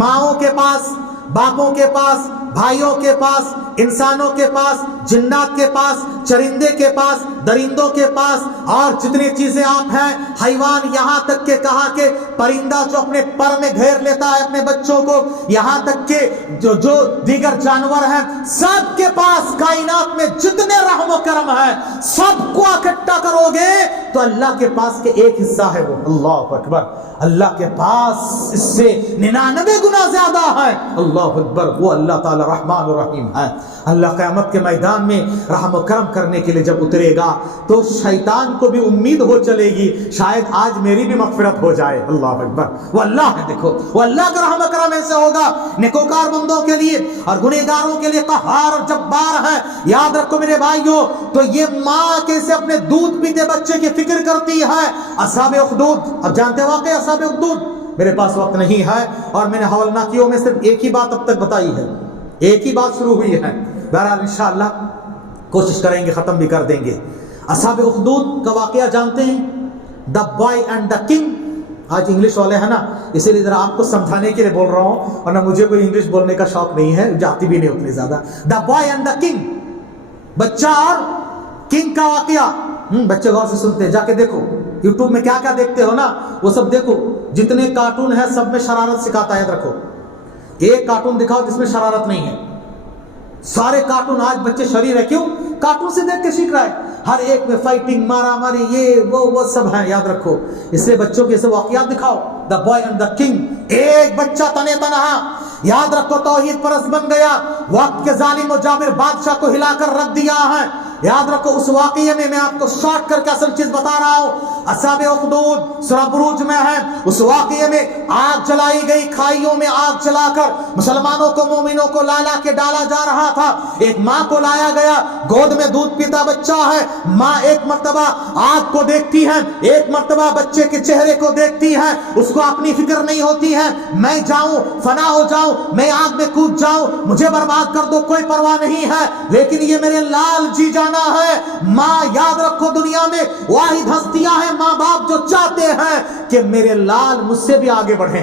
ماؤں کے پاس, باپوں کے پاس, بھائیوں کے پاس, انسانوں کے پاس, جنات کے پاس, چرندے کے پاس, درندوں کے پاس, اور جتنی چیزیں آپ ہیں, حیوان, یہاں تک کہ کہا کہ پرندہ جو اپنے پر میں گھیر لیتا ہے اپنے بچوں کو, یہاں تک کہ جو دیگر جانور ہیں, سب کے پاس کائنات میں جتنے رحم و کرم ہے سب کو اکٹھا کرو گے تو اللہ کے پاس کے ایک حصہ ہے وہ. اللہ اکبر. اللہ کے پاس اس سے 99 گنا زیادہ ہے. اللہ اکبر. وہ اللہ تعالی رحمان الرحیم ہے. اللہ قیامت کے میدان میں رحم و کرم کرنے کے لیے جب اترے گا تو شیطان کو بھی امید ہو چلے گی شاید آج میری بھی مغفرت ہو جائے. اللہ اکبر. وہ اللہ ہے, دیکھو وہ اللہ کا رحم و کرم ایسے ہوگا نیکوکار بندوں کے لیے اور گنہگاروں کے لیے قہار اور جبار ہے. یاد رکھو میرے بھائیوں, تو یہ ماں کیسے اپنے دودھ پیتے بچے کی فکر کرتی ہے. اصحاب اخدود, اب جانتے واقع اصحاب اخدود, میرے پاس وقت نہیں ہے اور میں نے حولناکیوں میں صرف ایک ہی بات اب تک بتائی ہے, ایک ہی بات شروع ہوئی ہے. بہرحال انشاءاللہ کوشش کریں گے ختم بھی کر دیں گے. اصحاب اخدود کا واقعہ جانتے ہیں, the boy and the king. آج انگلش والے ہیں نا, اسی لیے ذرا آپ کو سمجھانے کے لیے بول رہا ہوں, ورنہ مجھے کوئی انگلش بولنے کا شوق نہیں ہے, جاتی بھی نہیں اتنی زیادہ. The boy and the king, بچہ اور کنگ کا واقعہ. بچے غور سے سنتے ہیں, جا کے دیکھو یوٹیوب میں کیا کیا دیکھتے ہو نا وہ سب دیکھو. جتنے کارٹون ہیں سب میں شرارت سکھاتا ہے. یاد رکھو ایک کارٹون دکھاؤ جس میں شرارت نہیں ہے. سارے کارٹون آج بچے شریر ہے, کیوں؟ کارٹون سے دیکھ کے سیکھ رہا ہے. ہر ایک میں فائٹنگ, مارا ماری, یہ وہ سب ہیں. یاد رکھو اس لیے بچوں کے ایسے واقعات دکھاؤ. The boy and the king. ایک بچہ تنے تنہا, یاد رکھو توحید پرست بن گیا, وقت کے ظالم و جابر بادشاہ کو ہلا کر رکھ دیا ہے. یاد رکھو اس واقعے میں آپ کو شارٹ کر کے اصل چیز بتا رہا ہوں. اصحاب اخدود سورہ بروج میں ہے. اس واقعے میں آگ جلائی گئی, کھائیوں میں آگ جلا کر مسلمانوں کو, مومنوں کو لا کے ڈالا جا رہا تھا. ایک ماں کو لایا گیا, گود میں دودھ پیتا بچہ ہے. ماں ایک مرتبہ آگ کو دیکھتی ہے, ایک مرتبہ بچے کے چہرے کو دیکھتی ہے. اس کو اپنی فکر نہیں ہوتی ہے, میں جاؤں, فنا ہو جاؤں, میں آگ میں کود جاؤں, مجھے برباد کر دو, کوئی پرواہ نہیں ہے, لیکن یہ میرے لال جی جانا ہے. ماں, یاد رکھو دنیا میں واحد ہستیاں ہیں ماں باپ جو چاہتے ہیں کہ میرے لال مجھ سے بھی آگے بڑھیں.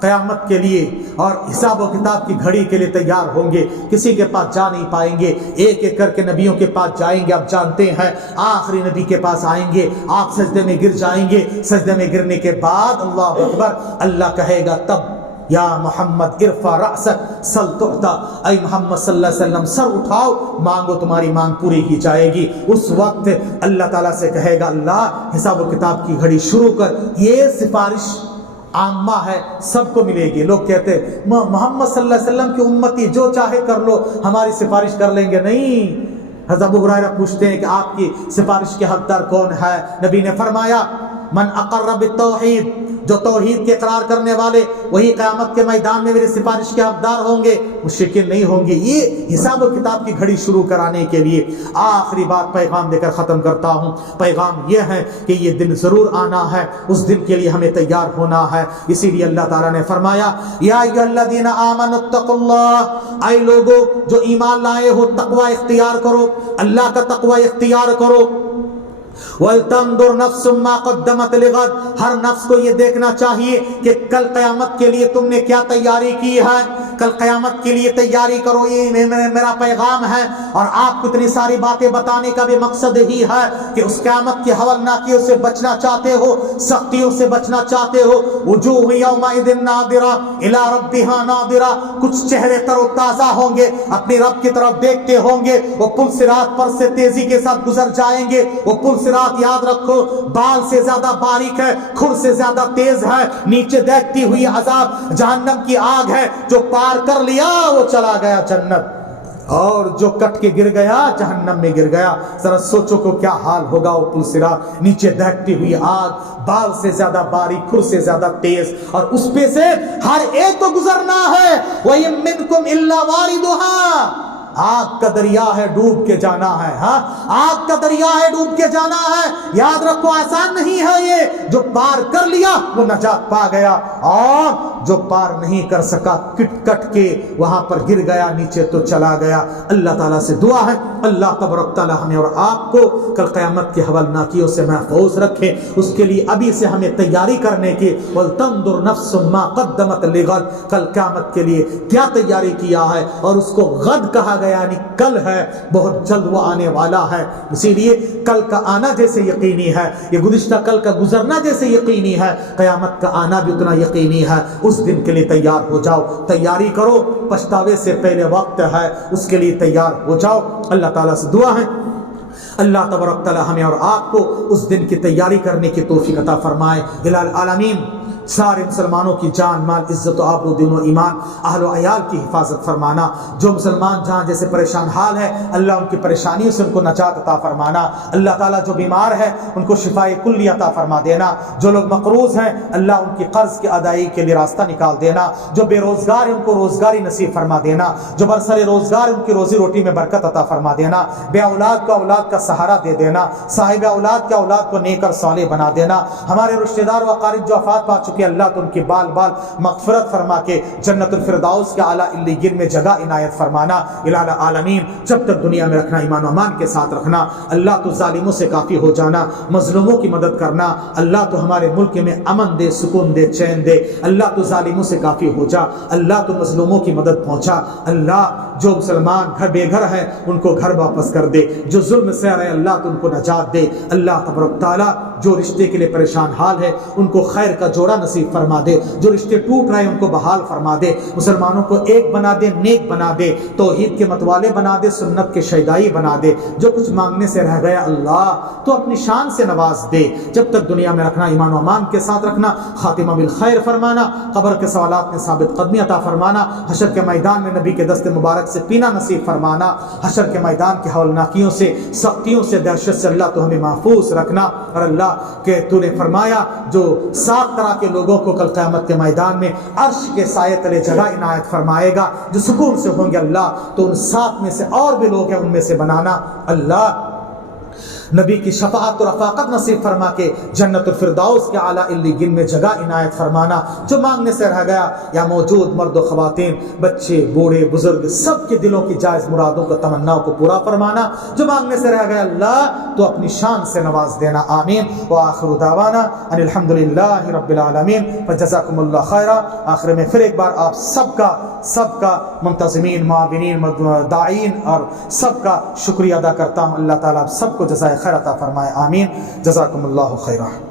قیامت کے لیے اور حساب و کتاب کی گھڑی کے لیے تیار ہوں گے، کسی کے پاس جا نہیں پائیں گے، ایک ایک کر کے نبیوں کے پاس جائیں گے۔ آپ جانتے ہیں آخری نبی کے پاس آئیں گے، آپ سجدے میں گر جائیں گے، سجدے میں گرنے کے بعد اللہ اکبر، اللہ کہے گا تب یا محمد ارفع رأسک سل تعطا، اے محمد صلی اللہ علیہ وسلم سر اٹھاؤ، مانگو تمہاری مانگ پوری کی جائے گی۔ اس وقت اللہ تعالیٰ سے کہے گا اللہ حساب و کتاب کی گھڑی شروع کر۔ یہ سفارش عامہ ہے، سب کو ملے گی۔ لوگ کہتے ہیں محمد صلی اللہ علیہ وسلم کی امتی جو چاہے کر لو، ہماری سفارش کر لیں گے، نہیں۔ حضرت ابو ہریرہ پوچھتے ہیں کہ آپ کی سفارش کے حقدار کون ہے؟ نبی نے فرمایا من اقر بالتوحید، جو توحید کے اقرار کرنے والے وہی قیامت کے میدان میں میری سفارش کے حقدار ہوں گے، مشرکین نہیں ہوں گے۔ یہ حساب و کتاب کی گھڑی شروع کرانے کے لیے آخری بات پیغام دے کر ختم کرتا ہوں۔ پیغام یہ ہے کہ یہ دن ضرور آنا ہے، اس دن کے لیے ہمیں تیار ہونا ہے۔ اسی لیے اللہ تعالیٰ نے فرمایا یا ایھا الذین آمنوا اتقوا اللہ، اے لوگو جو ایمان لائے ہو تقوی اختیار کرو، اللہ کا تقوی اختیار کرو۔ وَلْتَنْظُرْ نَفْسٌ مَّا قَدَّمَتْ لِغَدٍ، ہر نفس کو یہ دیکھنا چاہیے کہ کل قیامت کے لیے تم نے کیا تیاری کی ہے۔ کل قیامت کے لیے تیاری کرو، یہ میرا پیغام ہے۔ اور آپ کو اتنی ساری باتیں بتانے کا بھی مقصد ہی ہے کہ اس قیامت کی ہولناکیوں سے بچنا چاہتے ہو، سختیوں سے بچنا چاہتے ہو۔ وجوہ یومئذ ناظرہ الی ربہا ناظرہ، کچھ چہرے تر و تازہ ہوں گے، اپنے رب کی طرف دیکھتے ہوں گے۔ وہ پل صراط پر سے تیزی کے ساتھ گزر جائیں گے۔ وہ پل صراط یاد رکھو بال سے زیادہ باریک ہے، کھر سے زیادہ تیز ہے، نیچے دیکھتی ہوئی عذاب جہنم کی آگ ہے۔ جو پار کر لیا وہ چلا گیا جنت، اور جو کٹ کے گر گیا جہنم میں گر گیا۔ ذرا سوچو کو کیا حال ہوگا وہ پل صراط، نیچے دیکھتی ہوئی آگ، بال سے زیادہ باریک، کھر سے زیادہ تیز، اور اس پہ سے ہر ایک کو گزرنا ہے۔ وَإِن مِّنكُمْ إِلَّا وَارِدُهَا، آگ کا دریا ہے، ڈوب کے جانا ہے۔ ہاں آگ کا دریا ہے، ڈوب کے جانا ہے۔ یاد رکھو آسان نہیں ہے یہ، جو پار کر لیا وہ نجات پا گیا، اور جو پار نہیں کر سکا کٹ کٹ کے وہاں پر گر گیا نیچے تو چلا گیا۔ اللہ تعالیٰ سے دعا ہے اللہ تبارک تعالیٰ ہمیں اور آپ کو کل قیامت کے ہولناکیوں سے محفوظ رکھے۔ اس کے لیے ابھی سے ہمیں تیاری کرنے کی، وَلْتَنْظُرْ نَفْسٌ مَّا قَدَّمَتْ لِغَدٍ، کل قیامت کے لیے کیا تیاری کیا ہے، اور اس کو غد کہا گیا یعنی کل ہے، بہت جلد وہ آنے والا ہے۔ اسی لیے کل کا آنا جیسے یقینی ہے، یہ گزشتہ کل کا گزرنا جیسے یقینی ہے، قیامت کا آنا بھی اتنا یقینی ہے۔ اس دن کے لیے تیار ہو جاؤ، تیاری کرو، پچھتاوے سے پہلے وقت ہے، اس کے لیے تیار ہو جاؤ۔ اللہ تعالیٰ سے دعا ہے اللہ تبارک تعالیٰ ہمیں اور آپ کو اس دن کی تیاری کرنے کی توفیق عطا فرمائے۔ الہ العالمین سارے مسلمانوں کی جان مال عزت و آبرو دین و ایمان اہل و عیال کی حفاظت فرمانا۔ جو مسلمان جہاں جیسے پریشان حال ہے اللہ ان کی پریشانیوں سے ان کو نجات عطا فرمانا۔ اللہ تعالیٰ جو بیمار ہے ان کو شفائے کلی عطا فرما دینا۔ جو لوگ مقروض ہیں اللہ ان کی قرض کی ادائیگی کے لیے راستہ نکال دینا۔ جو بے روزگار ہیں ان کو روزگاری نصیب فرما دینا۔ جو برسر روزگار ان کی روزی روٹی میں برکت عطا فرما دینا۔ بے اولاد کو اولاد کا سہارا دے دینا۔ صاحب اولاد کے اولاد کو نیک اور صالح بنا دینا۔ ہمارے رشتہ دار و اقارب جو وفات پا چکے اللہ تو ان کی بال بال مغفرت فرما کے جنت الفردوس کے اعلیٰ علیین میں جگہ عنایت فرمانا۔ الہ العالمین جب تک دنیا میں رکھنا ایمان و امان کے ساتھ رکھنا۔ اللہ تو ظالموں سے کافی ہو جانا، مظلوموں کی مدد کرنا۔ اللہ تو ہمارے ملک میں امن دے، سکون دے، چین دے۔ اللہ تو ظالموں سے کافی ہو جا، اللہ تو مظلوموں کی مدد پہنچا۔ اللہ جو مسلمان گھر بے گھر ہیں ان کو گھر واپس کر دے، جو ظلم سے رہے اللہ تو ان کو نجات دے۔ اللہ تبارک تعالیٰ جو رشتے کے لیے پریشان حال ہے ان کو خیر کا جوڑا نصیب فرما دے، جو رشتے ٹوٹ رہے ہیں ان کو بحال فرما دے، مسلمانوں کو ایک بنا دے، نیک بنا دے، توحید کے متوالے بنا دے، سنت کے شیدائی بنا دے۔ جو کچھ مانگنے سے رہ گیا اللہ تو اپنی شان سے نواز دے۔ جب تک دنیا میں رکھنا ایمان و امان کے ساتھ رکھنا، خاتمہ بالخیر فرمانا، قبر کے سوالات میں ثابت قدمی عطا فرمانا، حشر کے میدان میں نبی کے دست مبارک سے پینا نصیب فرمانا، حشر کے میدان کی ہولناکیوں سے، سختیوں سے، دہشت سے اللہ تو ہمیں محفوظ رکھنا۔ اور اللہ کہ تو نے فرمایا جو 7 طرح کے لوگوں کو کل قیامت کے میدان میں عرش کے سائے تلے جگہ عنایت فرمائے گا جو سکون سے ہوں گے، اللہ تو ان 7 میں سے اور بھی لوگ ہیں ان میں سے بنانا۔ اللہ نبی کی شفاعت و رفاقت نصیب فرما کے جنت الفردوس کے اعلیٰ علیین میں جگہ عنایت فرمانا. جو مانگنے سے رہ گیا یا موجود مرد و خواتین، بچے، بوڑھے، بزرگ، سب کے دلوں کی جائز مرادوں کو، تمناؤں کو پورا فرمانا. جو مانگنے سے رہ گیا اللہ تو اپنی شان سے نواز دینا. آمین. وآخر دعوانا ان الحمدللہ رب العالمین. فجزاکم اللہ خیرہ. آخر میں پھر ایک بار آپ سب کا منتظمین، معاونین، داعین اور سب کا شکریہ ادا کرتا ہوں. اللہ تعالیٰ آپ سب کو جزائے خیر عطا فرمائے. آمین. جزاکم اللہ خیرہ.